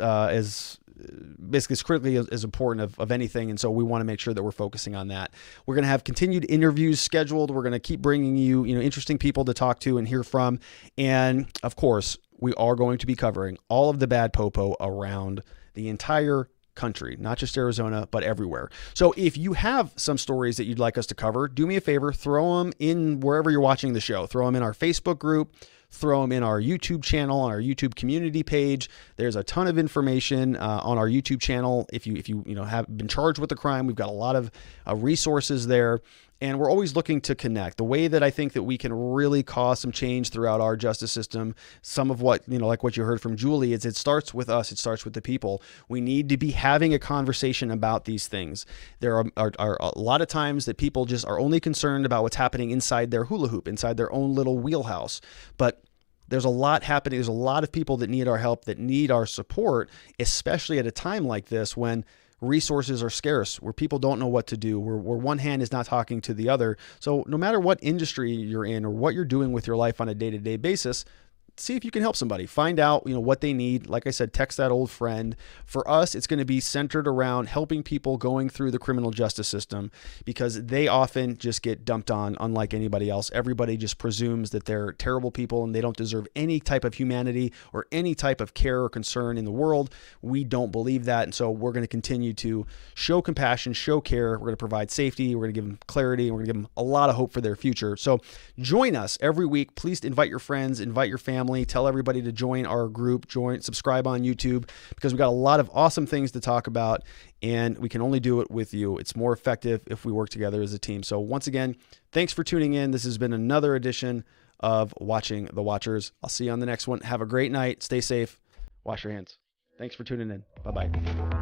basically as critically as important of anything. And so we want to make sure that we're focusing on that. We're going to have continued interviews scheduled. We're going to keep bringing you, interesting people to talk to and hear from. And of course, we are going to be covering all of the bad Popo around the entire country, not just Arizona, but everywhere. So if you have some stories that you'd like us to cover, do me a favor, throw them in wherever you're watching the show. Throw them in our Facebook group, throw them in our YouTube channel, on our YouTube community page. There's a ton of information on our YouTube channel. If you have been charged with a crime, we've got a lot of resources there. And we're always looking to connect. The way that I think that we can really cause some change throughout our justice system, some of what, like what you heard from Julie, is it starts with us. It starts with the people. We need to be having a conversation about these things. There are a lot of times that people just are only concerned about what's happening inside their hula hoop, inside their own little wheelhouse. But there's a lot happening. There's a lot of people that need our help, that need our support, especially at a time like this when resources are scarce, where people don't know what to do, where one hand is not talking to the other. So no matter what industry you're in or what you're doing with your life on a day-to-day basis, see if you can help somebody. Find out, what they need. Like I said, text that old friend. For us, it's going to be centered around helping people going through the criminal justice system because they often just get dumped on unlike anybody else. Everybody just presumes that they're terrible people and they don't deserve any type of humanity or any type of care or concern in the world. We don't believe that. And so we're going to continue to show compassion, show care. We're going to provide safety. We're going to give them clarity. And we're going to give them a lot of hope for their future. So join us every week. Please invite your friends, invite your family. Tell everybody to join our group, subscribe on YouTube, because we've got a lot of awesome things to talk about, and we can only do it with you. It's more effective if we work together as a team. So once again, thanks for tuning in. This has been another edition of Watching the Watchers. I'll see you on the next one. Have a great night. Stay safe. Wash your hands. Thanks for tuning in. Bye-bye.